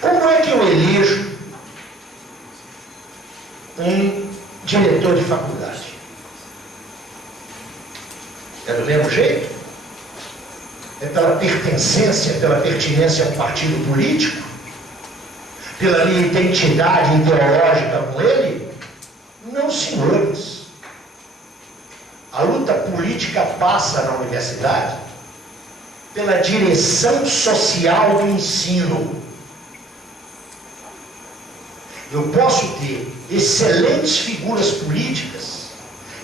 Como é que eu elejo um diretor de faculdade? É do mesmo jeito? É pela pertencência, pela pertinência ao partido político? Pela minha identidade ideológica com ele? Não, senhores. A luta política passa na universidade pela direção social do ensino. Eu posso ter excelentes figuras políticas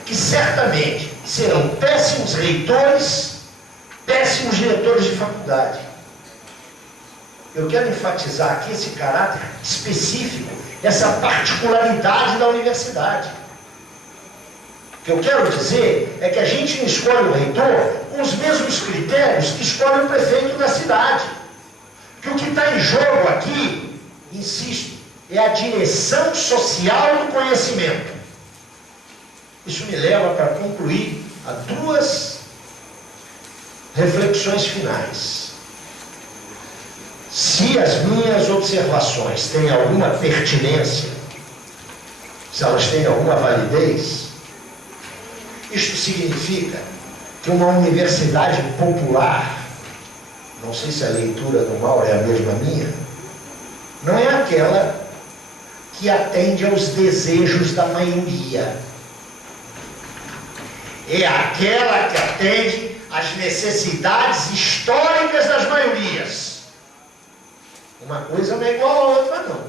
que certamente serão péssimos reitores, péssimos diretores de faculdade. Eu quero enfatizar aqui esse caráter específico, essa particularidade da universidade. O que eu quero dizer é que a gente não escolhe o reitor com os mesmos critérios que escolhe o prefeito da cidade. Que o que está em jogo aqui, insisto, é a direção social do conhecimento. Isso me leva para concluir a duas reflexões finais. Se as minhas observações têm alguma pertinência, se elas têm alguma validez, isto significa que uma universidade popular, não sei se a leitura do Mauro é a mesma minha, não é aquela que atende aos desejos da maioria. É aquela que atende às necessidades históricas das maiorias. Uma coisa não é igual à outra, não.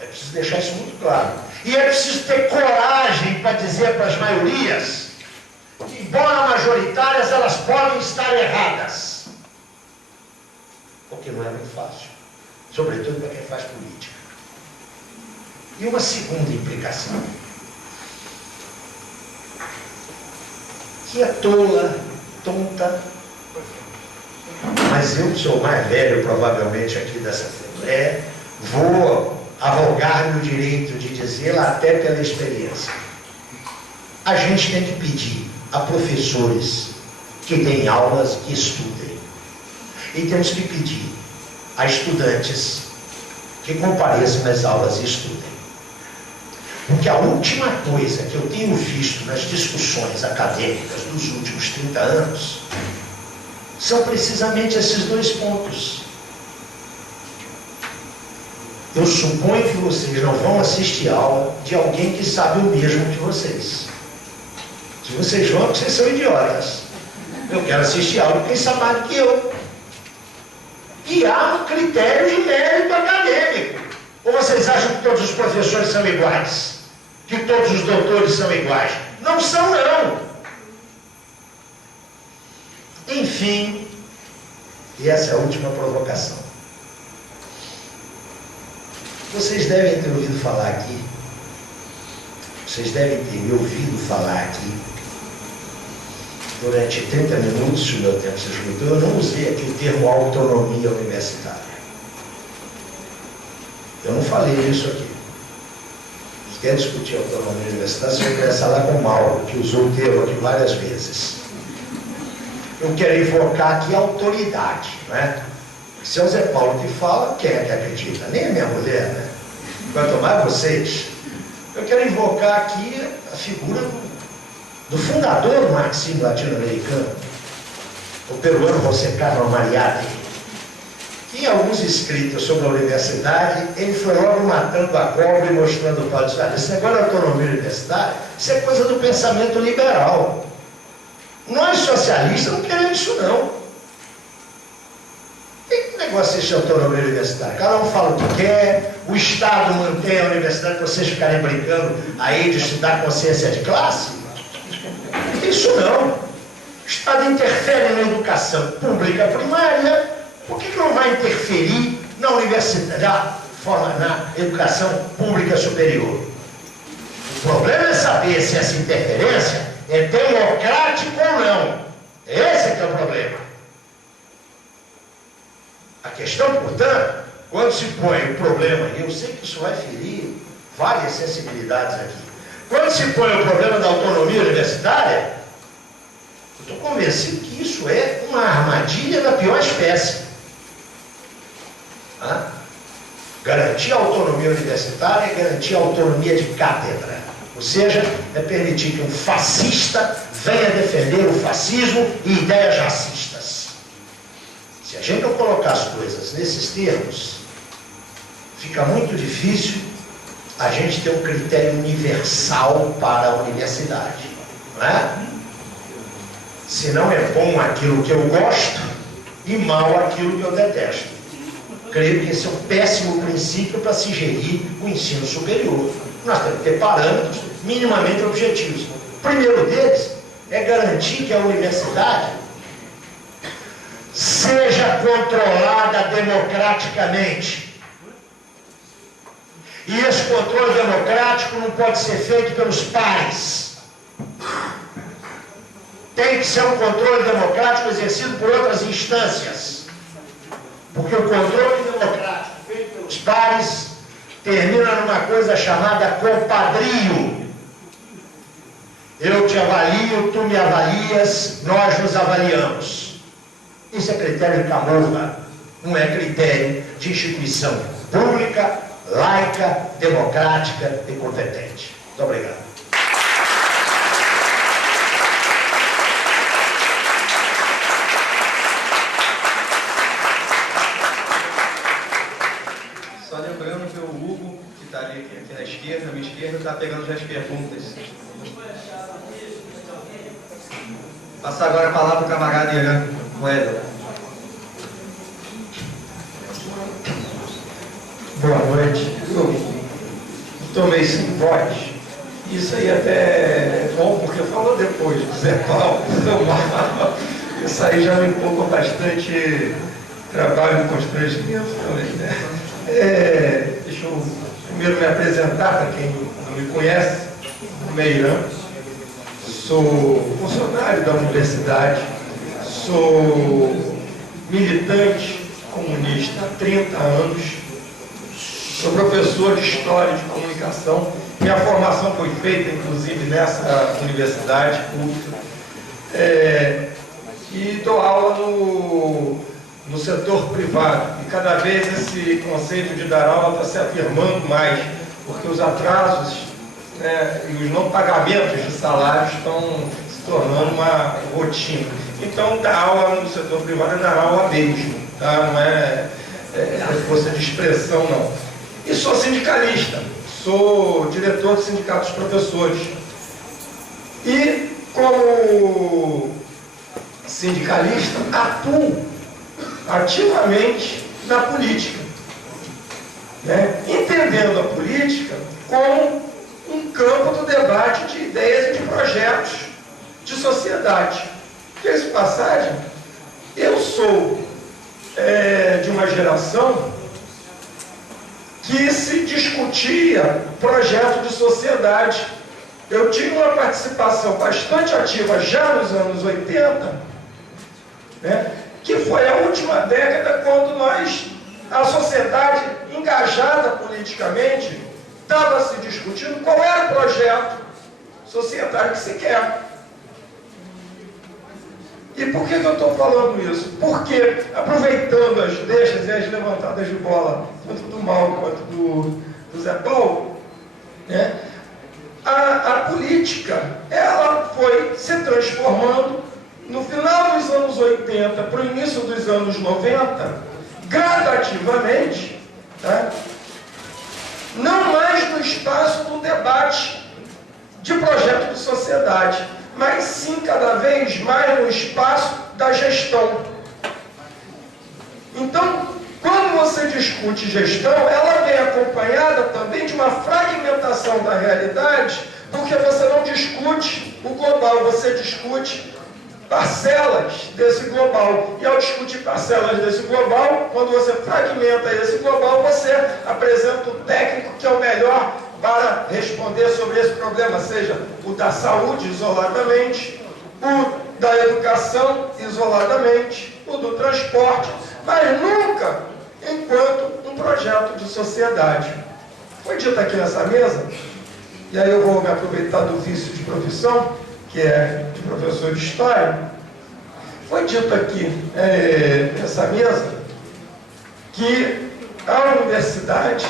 É preciso deixar isso muito claro. E é preciso ter coragem para dizer para as maiorias que, embora majoritárias, elas podem estar erradas. Porque não é muito fácil. Sobretudo para quem faz política. E uma segunda implicação, que é tola, tonta, mas eu, que sou o mais velho provavelmente aqui dessa Assembleia, vou arrogar-me o direito de dizê-la até pela experiência. A gente tem que pedir a professores que deem aulas e estudem. E temos que pedir a estudantes que compareçam nas aulas e estudem. Porque a última coisa que eu tenho visto nas discussões acadêmicas dos últimos 30 anos são precisamente esses dois pontos. Eu suponho que vocês não vão assistir aula de alguém que sabe o mesmo que vocês. Se vocês vão, vocês são idiotas. Eu quero assistir aula de quem sabe mais do que eu. E há um critério de mérito acadêmico. Ou vocês acham que todos os professores são iguais? Que todos os doutores são iguais? Não são, não. Enfim, e essa é a última provocação. Vocês devem ter ouvido falar aqui, vocês devem ter me ouvido falar aqui, durante 30 minutos, se o meu tempo se esgotou, eu não usei aqui o termo autonomia universitária. Eu não falei isso aqui. Se quer discutir autonomia universitária, você vai começar lá com o Mauro, que usou o termo aqui várias vezes. Eu quero invocar aqui a autoridade, não é? Se é o Zé Paulo que fala, quem é que acredita? Nem a minha mulher, né? Quanto mais vocês. Eu quero invocar aqui a figura do fundador do marxismo latino-americano, o peruano José Carlos Mariátegui. Em alguns escritos sobre a universidade, ele foi logo matando a cobra e mostrando o pau de sabe, esse negócio de autonomia universitária, isso é coisa do pensamento liberal. Nós socialistas não queremos isso, não. Tem que negócio de autonomia universitária. Cada um fala o que quer, o Estado mantém a universidade para vocês ficarem brincando aí de estudar consciência de classe. Isso não. O Estado interfere na educação pública primária. Por que não vai interferir na universidade, na educação pública superior. O problema é saber se essa interferência é democrática ou não. Esse é que é o problema. A questão, portanto, quando se põe o problema, e eu sei que isso vai ferir várias sensibilidades aqui, quando se põe o problema da autonomia universitária, eu estou convencido que isso é uma armadilha da pior espécie. Garantir a autonomia universitária é garantir a autonomia de cátedra. Ou seja, é permitir que um fascista venha defender o fascismo e ideias racistas. Se a gente não colocar as coisas nesses termos, fica muito difícil a gente ter um critério universal para a universidade. Não é? Se não é bom aquilo que eu gosto e mal aquilo que eu detesto. Creio que esse é um péssimo princípio para se gerir o ensino superior. Nós temos que ter parâmetros minimamente objetivos. O primeiro deles é garantir que a universidade seja controlada democraticamente. E esse controle democrático não pode ser feito pelos pares. Tem que ser um controle democrático exercido por outras instâncias. Porque o controle democrático feito pelos pares termina numa coisa chamada compadrio. Eu te avalio, tu me avalias, nós nos avaliamos. Isso é critério de camorra, não é critério de instituição pública, laica, democrática e competente. Muito obrigado. Só lembrando que o Hugo, que está ali aqui na esquerda, à minha esquerda, está pegando já as perguntas. Passar agora a palavra para o camarada Irã Moeda. Boa noite. Eu tomei 5 votos. Isso aí até é bom, porque falou depois do Zé Paulo. Isso aí já me empolgou bastante trabalho e constrangimento também, né? Deixa eu primeiro me apresentar para quem não me conhece. Meu nome é Irã. Sou funcionário da universidade, sou militante comunista há 30 anos, sou professor de História e de Comunicação. Minha formação foi feita, inclusive, nessa universidade pública. E dou aula no setor privado. E cada vez esse conceito de dar aula está se afirmando mais, porque os atrasos e os não pagamentos de salários estão se tornando uma rotina. Então, dar aula no setor privado é dar aula mesmo, tá? Não é força de expressão, não. E sou sindicalista, sou diretor do Sindicato dos Professores. E, como sindicalista, atuo ativamente na política, né? Entendendo a política como um campo do debate de ideias e de projetos de sociedade. Diga-se de passagem, eu sou de uma geração que se discutia projeto de sociedade. Eu tive uma participação bastante ativa já nos anos 80, né, que foi a última década quando a sociedade engajada politicamente, estava se discutindo qual era o projeto societário que se quer. E por que eu estou falando isso? Porque, aproveitando as deixas e as levantadas de bola, tanto do Mauro quanto do Zé Paulo, né, a política, ela foi se transformando no final dos anos 80 para o início dos anos 90, gradativamente, né, não mais no espaço do debate de projeto de sociedade, mas sim cada vez mais no espaço da gestão. Então, quando você discute gestão, ela vem acompanhada também de uma fragmentação da realidade, porque você não discute o global, você discute parcelas desse global. E ao discutir parcelas desse global, quando você fragmenta esse global, você apresenta o técnico que é o melhor para responder sobre esse problema, seja o da saúde isoladamente, o da educação isoladamente, o do transporte, mas nunca enquanto um projeto de sociedade. Foi dito aqui nessa mesa, e aí eu vou me aproveitar do vício de profissão, que é de professor de História. Foi dito aqui nessa mesa que a universidade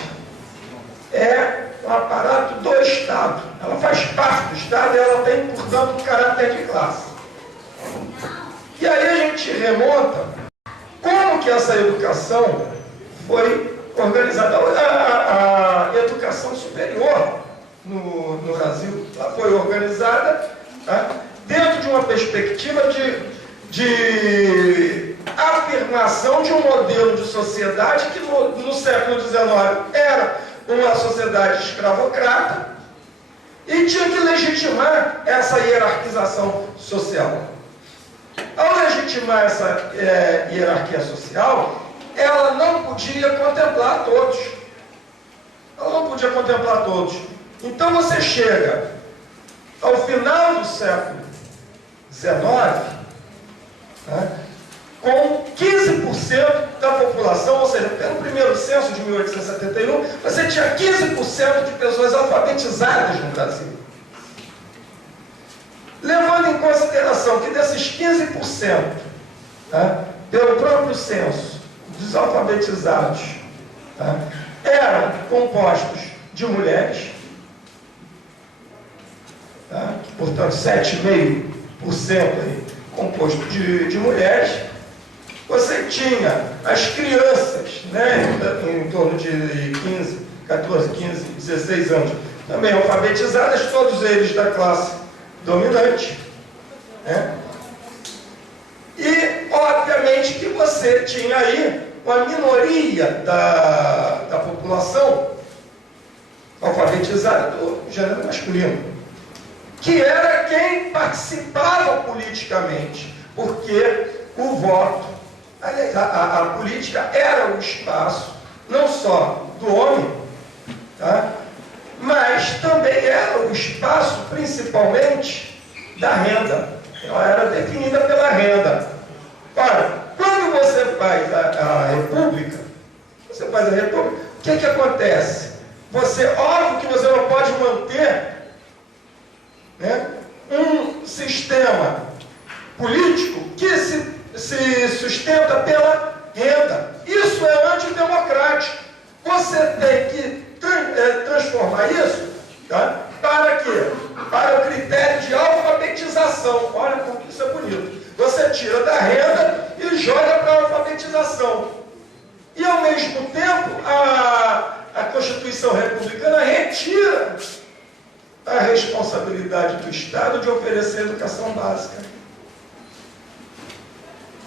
é um aparato do Estado. Ela faz parte do Estado e ela tem, portanto, um caráter de classe. E aí a gente remonta como que essa educação foi organizada. A educação superior no Brasil, ela foi organizada, tá, dentro de uma perspectiva de afirmação de um modelo de sociedade que no século XIX era uma sociedade escravocrata e tinha que legitimar essa hierarquização social. Ao legitimar essa hierarquia social, ela não podia contemplar todos. Ela não podia contemplar todos. Então você chega ao final do século XIX, né, com 15% da população, ou seja, pelo primeiro censo de 1871, você tinha 15% de pessoas alfabetizadas no Brasil. Levando em consideração que desses 15%, tá, pelo próprio censo, desalfabetizados, tá, eram compostos de mulheres, tá, portanto 7,5% composto de mulheres. Você tinha as crianças, né, em torno de 14, 15, 16 anos, também alfabetizadas, todos eles da classe dominante, né? E, obviamente, que você tinha aí uma minoria da população alfabetizada do gênero masculino, que era quem participava politicamente, porque o voto, aliás, a política era o espaço, não só do homem, tá, mas também era o espaço, principalmente, da renda. Ela era definida pela renda. Ora, quando você faz a República, o que acontece? Óbvio que você não pode manter, né, um sistema político que se sustenta pela renda. Isso é antidemocrático. Você tem que transformar isso, tá, para quê? Para o critério de alfabetização. Olha como isso é bonito. Você tira da renda e joga para a alfabetização. E, ao mesmo tempo, a Constituição Republicana retira a responsabilidade do Estado de oferecer educação básica.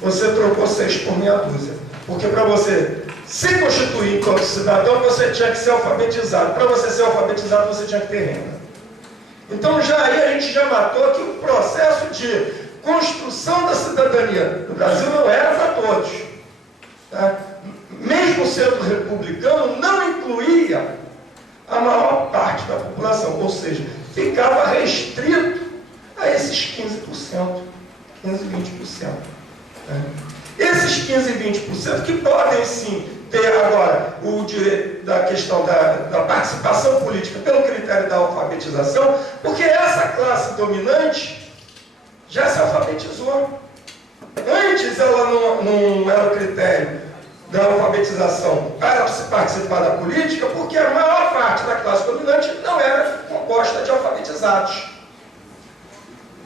Você trocou 6 por meia dúzia. Porque para você se constituir enquanto cidadão, você tinha que ser alfabetizado. Para você ser alfabetizado, você tinha que ter renda. Então, já aí a gente já matou que o processo de construção da cidadania no Brasil não era para todos. Tá? Mesmo sendo republicano, não incluía a maior parte da população, ou seja, ficava restrito a esses 15%, 15, 20%. Né? Esses 15 e 20% que podem sim ter agora o direito da questão da participação política pelo critério da alfabetização, porque essa classe dominante já se alfabetizou. Antes ela não era o critério da alfabetização para se participar da política, porque a maior parte da classe dominante não era composta de alfabetizados.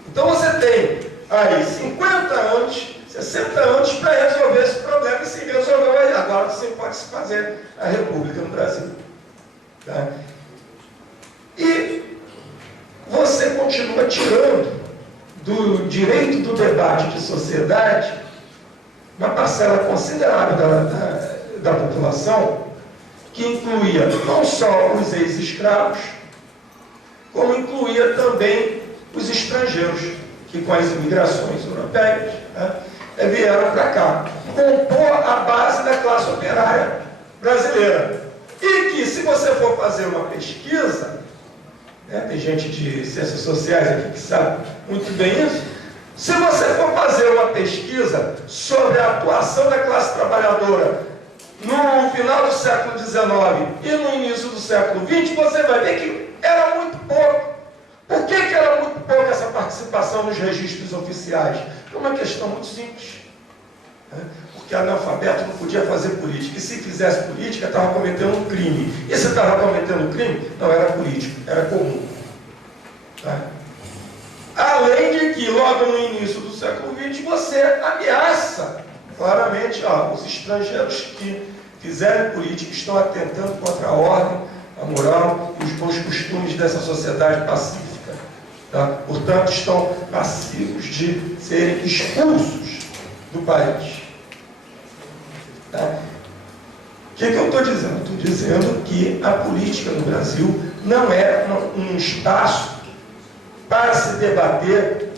Então você tem aí 50 anos, 60 anos para resolver esse problema, e se resolveu aí, agora você pode se fazer a República no Brasil. Tá? E você continua tirando do direito do debate de sociedade uma parcela considerável da população, que incluía não só os ex-escravos, como incluía também os estrangeiros, que com as imigrações europeias, né, vieram para cá, compor a base da classe operária brasileira. E que, se você for fazer uma pesquisa, né, tem gente de ciências sociais aqui que sabe muito bem isso, se você for fazer uma pesquisa sobre a atuação da classe trabalhadora no final do século XIX e no início do século XX, você vai ver que era muito pouco. Por que era muito pouco essa participação nos registros oficiais? Por uma questão muito simples. Né? Porque analfabeto não podia fazer política. E se fizesse política, estava cometendo um crime. E se estava cometendo um crime, não era político, era comum. Tá? Além de que, logo no início do século XX, você ameaça claramente os estrangeiros que fizerem política estão atentando contra a ordem, a moral e os bons costumes dessa sociedade pacífica. Tá? Portanto, estão passivos de serem expulsos do país. Tá? O que eu estou dizendo? Estou dizendo que a política no Brasil não é um espaço para se debater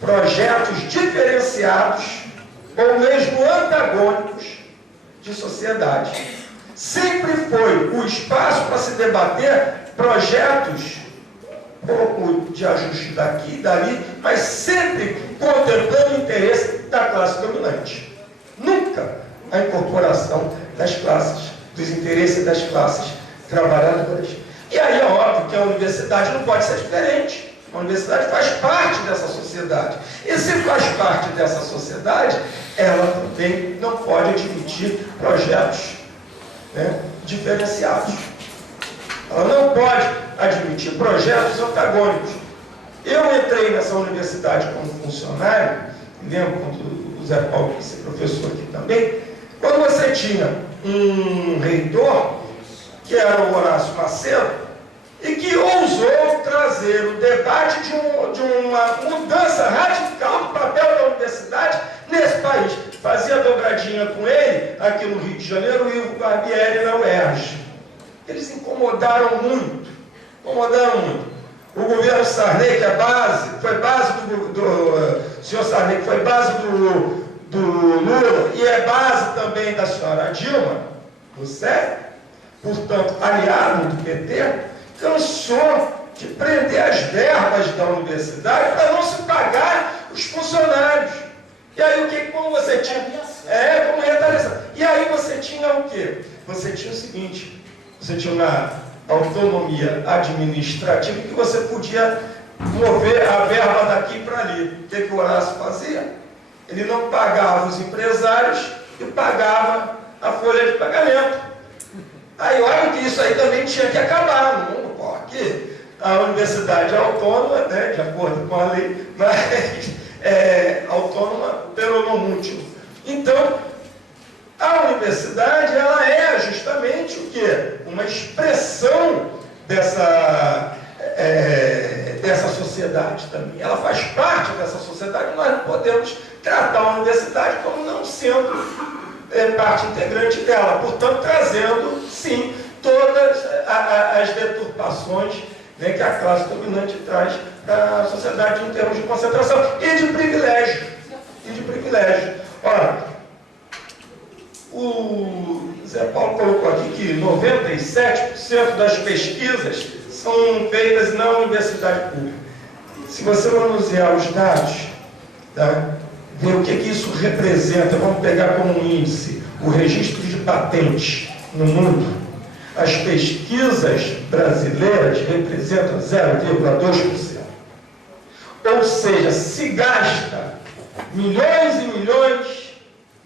projetos diferenciados ou mesmo antagônicos de sociedade. Sempre foi o espaço para se debater projetos pouco de ajuste daqui e dali, mas sempre contemplando o interesse da classe dominante. Nunca a incorporação das classes, dos interesses das classes trabalhadoras. E aí é óbvio que a universidade não pode ser diferente. A universidade faz parte dessa sociedade. E se faz parte dessa sociedade, ela também não pode admitir projetos, né, diferenciados. Ela não pode admitir projetos antagônicos. Eu entrei nessa universidade como funcionário, lembro quando o Zé Paulo quis ser professor aqui também, quando você tinha um reitor, que era o Horácio Macedo, e que ousou trazer o debate de uma mudança radical do papel da universidade nesse país. Fazia dobradinha com ele, aqui no Rio de Janeiro, o Ivo Barbieri na UERJ. Eles incomodaram muito. O governo Sarney, que é base, foi base do senhor Sarney, que foi base do Lula, e é base também da senhora Dilma, do CEP, portanto, aliado do PT, cansou de prender as verbas da universidade para não se pagar os funcionários. E aí como você tinha? Como retaliação. E aí você tinha o quê? Você tinha o seguinte, você tinha uma autonomia administrativa que você podia mover a verba daqui para ali. O que o Horácio fazia? Ele não pagava os empresários e pagava a folha de pagamento. Aí olha que isso aí também tinha que acabar. Não, porque a universidade é autônoma, né, de acordo com a lei, mas é autônoma pelo non último. Então, a universidade, ela é justamente o quê? Uma expressão dessa sociedade também. Ela faz parte dessa sociedade, nós não podemos tratar a universidade como não sendo parte integrante dela, portanto, trazendo, sim, todas as deturpações, né, que a classe dominante traz para a sociedade em termos de concentração e de privilégio. Ora, o Zé Paulo colocou aqui que 97% das pesquisas são feitas na universidade pública. Se você manusear os dados, tá, ver o que isso representa, vamos pegar como índice o registro de patentes no mundo, as pesquisas brasileiras representam 0,2%. Ou seja, se gasta milhões e milhões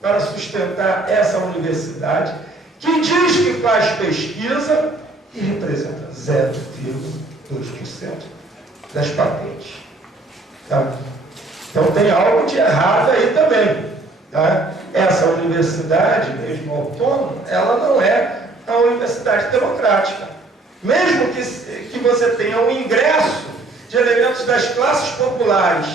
para sustentar essa universidade, que diz que faz pesquisa e representa 0,2% das patentes. Tá? Então tem algo de errado aí também. Tá? Essa universidade, mesmo autônoma, ela não é a universidade democrática. Mesmo que você tenha um ingresso de elementos das classes populares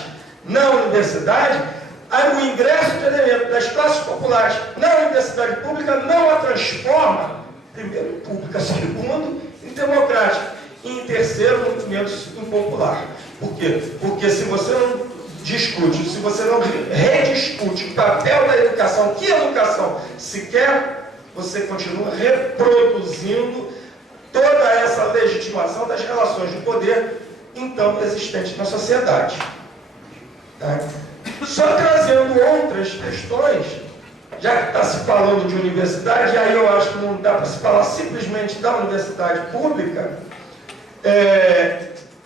na universidade, o ingresso de elementos das classes populares na universidade pública não a transforma, primeiro, em pública, segundo, em democrática, e em terceiro, no movimento popular. Por quê? Porque se você não discute, se você não rediscute o papel da educação, que educação se quer, você continua reproduzindo toda essa legitimação das relações de poder, então, existentes na sociedade. Tá? Só trazendo outras questões, já que está se falando de universidade, aí eu acho que não dá para se falar simplesmente da universidade pública,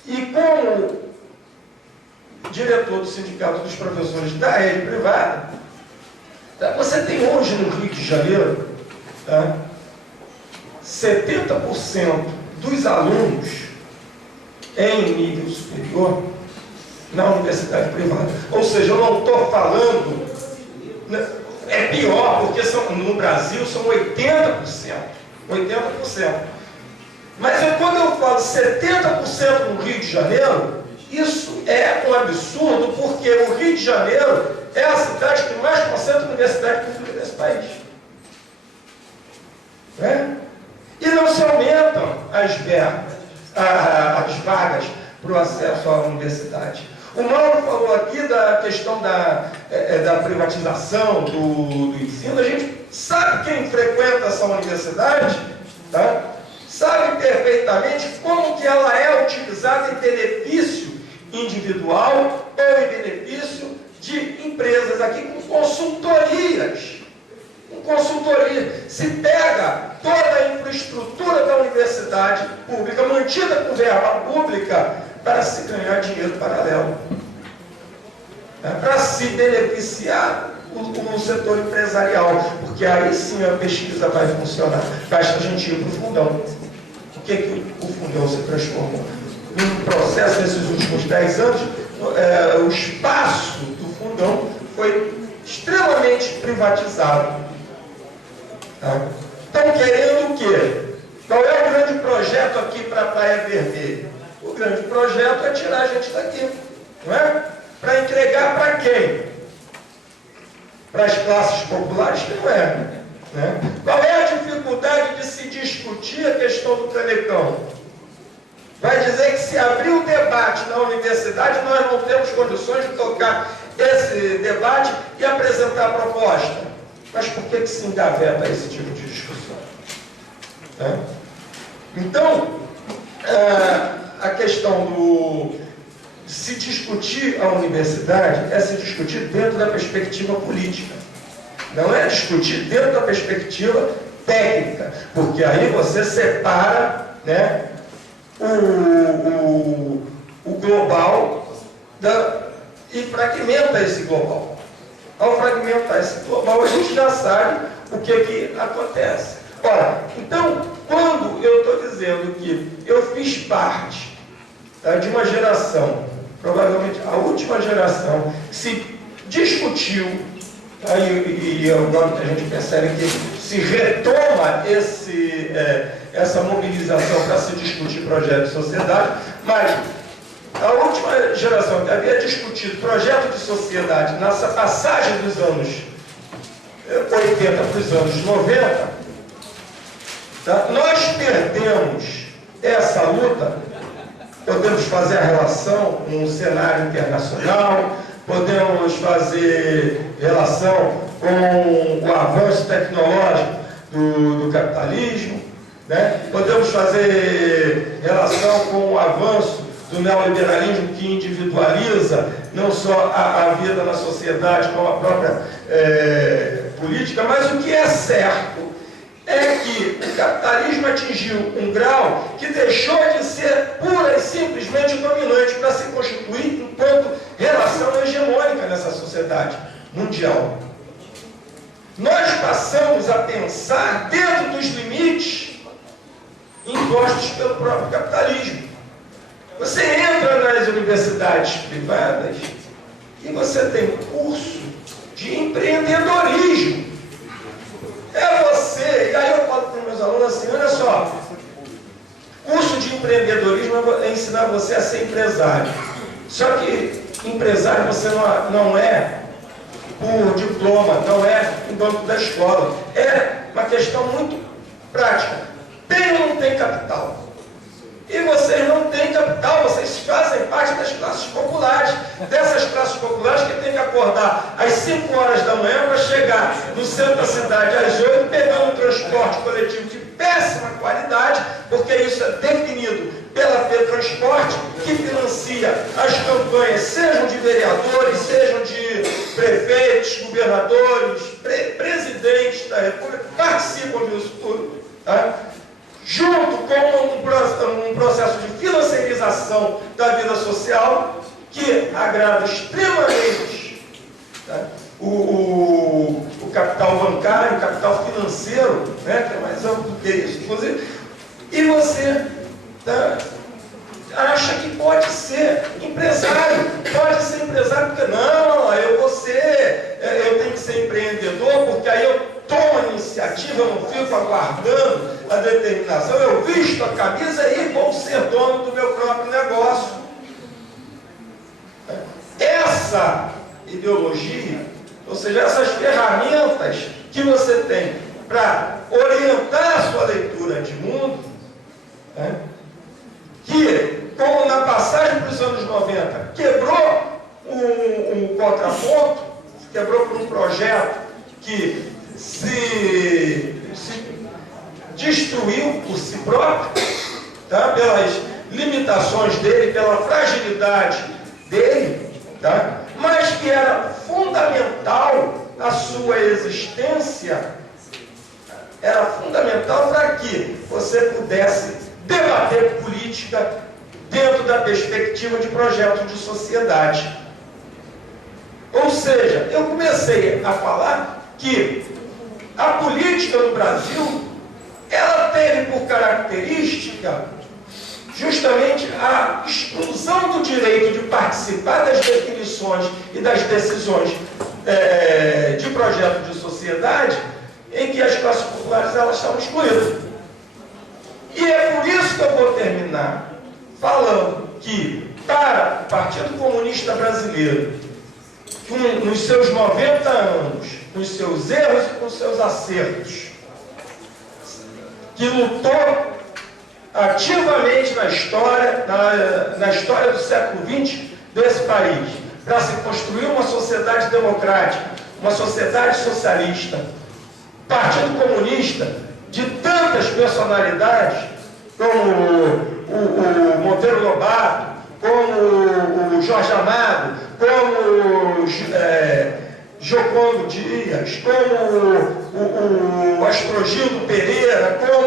e como diretor do Sindicato dos Professores da rede privada, tá? Você tem hoje no Rio de Janeiro, tá? 70% dos alunos em nível superior na universidade privada. Ou seja, eu não estou falando, é pior, porque no Brasil são 80%. 80%. Mas quando eu falo 70% no Rio de Janeiro, isso é um absurdo, porque o Rio de Janeiro é a cidade que mais concentra universidade pública desse país. E não se aumentam as verbas, as vagas para o acesso à universidade. O Mauro falou aqui da questão da privatização do ensino. A gente sabe, quem frequenta essa universidade, tá? Sabe perfeitamente como que ela é utilizada em benefício individual ou em benefício de empresas aqui com consultorias. Se pega toda a infraestrutura da universidade pública, mantida com verba pública, para se ganhar dinheiro paralelo, para se beneficiar o setor empresarial, porque aí sim a pesquisa vai funcionar. Basta a gente ir para o fundão. O que o fundão se transformou? No processo desses últimos 10 anos, o espaço do fundão foi extremamente privatizado. Estão querendo o quê? Qual é o grande projeto aqui para a Praia Vermelha? O grande projeto é tirar a gente daqui, não é? Para entregar para quem? Para as classes populares? Que não é. Né? Qual é a dificuldade de se discutir a questão do canecão? Vai dizer que se abrir o debate na universidade, nós não temos condições de tocar esse debate e apresentar a proposta. Mas por que se engaveta esse tipo de discussão? Então, a questão de se discutir a universidade é se discutir dentro da perspectiva política. Não é discutir dentro da perspectiva técnica, porque aí você separa, né, o global e fragmenta esse global. Ao fragmentar esse global, a gente já sabe o que acontece. Ora, então, quando eu estou dizendo que eu fiz parte de uma geração, provavelmente a última geração, que se discutiu, e agora a gente percebe que se retoma essa mobilização para se discutir projeto de sociedade, mas a última geração que havia discutido projeto de sociedade nessa passagem dos anos 80 para os anos 90, tá? Nós perdemos essa luta. Podemos fazer a relação com o cenário internacional, podemos fazer relação com o avanço tecnológico do capitalismo, né? Podemos fazer relação com o avanço do neoliberalismo, que individualiza não só a vida na sociedade, como a própria política, mas o que é certo é que o capitalismo atingiu um grau que deixou de ser pura e simplesmente dominante para se constituir enquanto relação hegemônica nessa sociedade mundial. Nós passamos a pensar dentro dos limites impostos pelo próprio capitalismo. Você entra nas universidades privadas e você tem um curso de empreendedorismo. É você, e aí eu falo para os meus alunos assim, olha só, curso de empreendedorismo é ensinar você a ser empresário. Só que empresário você não é por diploma, não é em banco da escola. É uma questão muito prática. Tem ou não tem capital? E vocês não têm capital, vocês fazem parte das classes populares. Dessas classes populares que têm que acordar às 5 horas da manhã para chegar no centro da cidade às 8, pegando um transporte coletivo de péssima qualidade, porque isso é definido pela Petransporte, que financia as campanhas, sejam de vereadores, sejam de prefeitos, governadores, presidentes da República, participam disso tudo, tá? Junto com um processo de financiarização da vida social, que agrada extremamente, tá, o capital bancário, o capital financeiro, né, que é mais amplo do que isso, inclusive, e você, tá, acha que pode ser empresário, porque não, eu tenho que ser empreendedor, porque aí eu tomo a iniciativa, eu não fico aguardando a determinação, eu visto a camisa e vou ser dono do meu próprio negócio. Essa ideologia, ou seja, essas ferramentas que você tem para orientar a sua leitura de mundo, né, que, como na passagem para os anos 90, quebrou um contraponto, quebrou por um projeto que se destruiu por si próprio, tá? Pelas limitações dele, pela fragilidade dele, tá? Mas que era fundamental a sua existência, era fundamental para que você pudesse debater política dentro da perspectiva de projeto de sociedade. Ou seja, eu comecei a falar que a política no Brasil, ela teve por característica justamente a exclusão do direito de participar das definições e das decisões de projeto de sociedade, em que as classes populares elas estavam excluídas. E é por isso que eu vou terminar falando que, para o Partido Comunista Brasileiro, nos seus 90 anos, com os seus erros e com os seus acertos, que lutou ativamente na história do século XX desse país, para se construir uma sociedade democrática, uma sociedade socialista, Partido Comunista, de tantas personalidades, como o Monteiro Lobato, como o Jorge Amado, como Joconde Dias, como o Astrogildo Pereira, como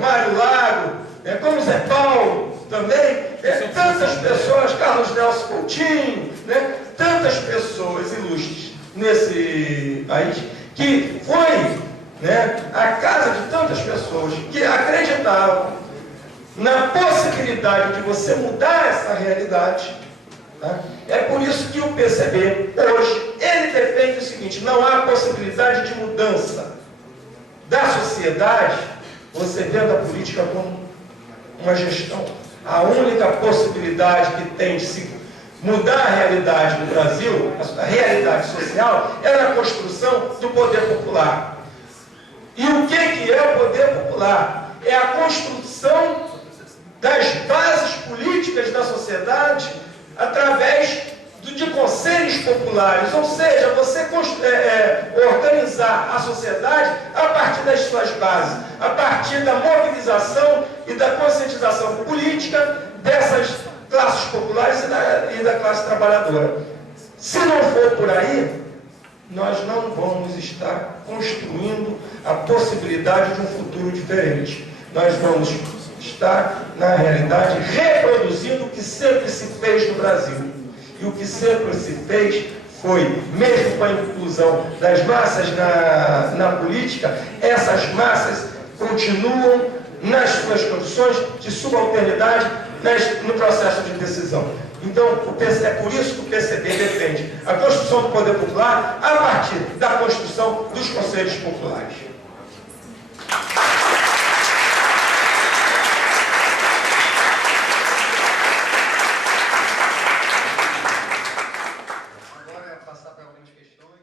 Mário Lago, como Zé Paulo também, tantas pessoas, Carlos Nelson Coutinho, né, tantas pessoas ilustres nesse país, que foi, né, a casa de tantas pessoas que acreditavam na possibilidade de você mudar essa realidade. Tá? É por isso que o PCB, hoje, ele defende o seguinte: não há possibilidade de mudança da sociedade, você vendo a política como uma gestão. A única possibilidade que tem de se mudar a realidade no Brasil, a realidade social, é na construção do poder popular. E o que é o poder popular? É a construção das bases políticas da sociedade através de conselhos populares, ou seja, você organizar a sociedade a partir das suas bases, a partir da mobilização e da conscientização política dessas classes populares e da classe trabalhadora. Se não for por aí, nós não vamos estar construindo a possibilidade de um futuro diferente. Nós vamos estar, na realidade, reproduzindo o que sempre se fez no Brasil. E o que sempre se fez foi, mesmo com a inclusão das massas na política, essas massas continuam nas suas condições de subalternidade no processo de decisão. Então, é por isso que o PCB defende a construção do poder popular a partir da construção dos conselhos populares. Agora, passar para algumas questões.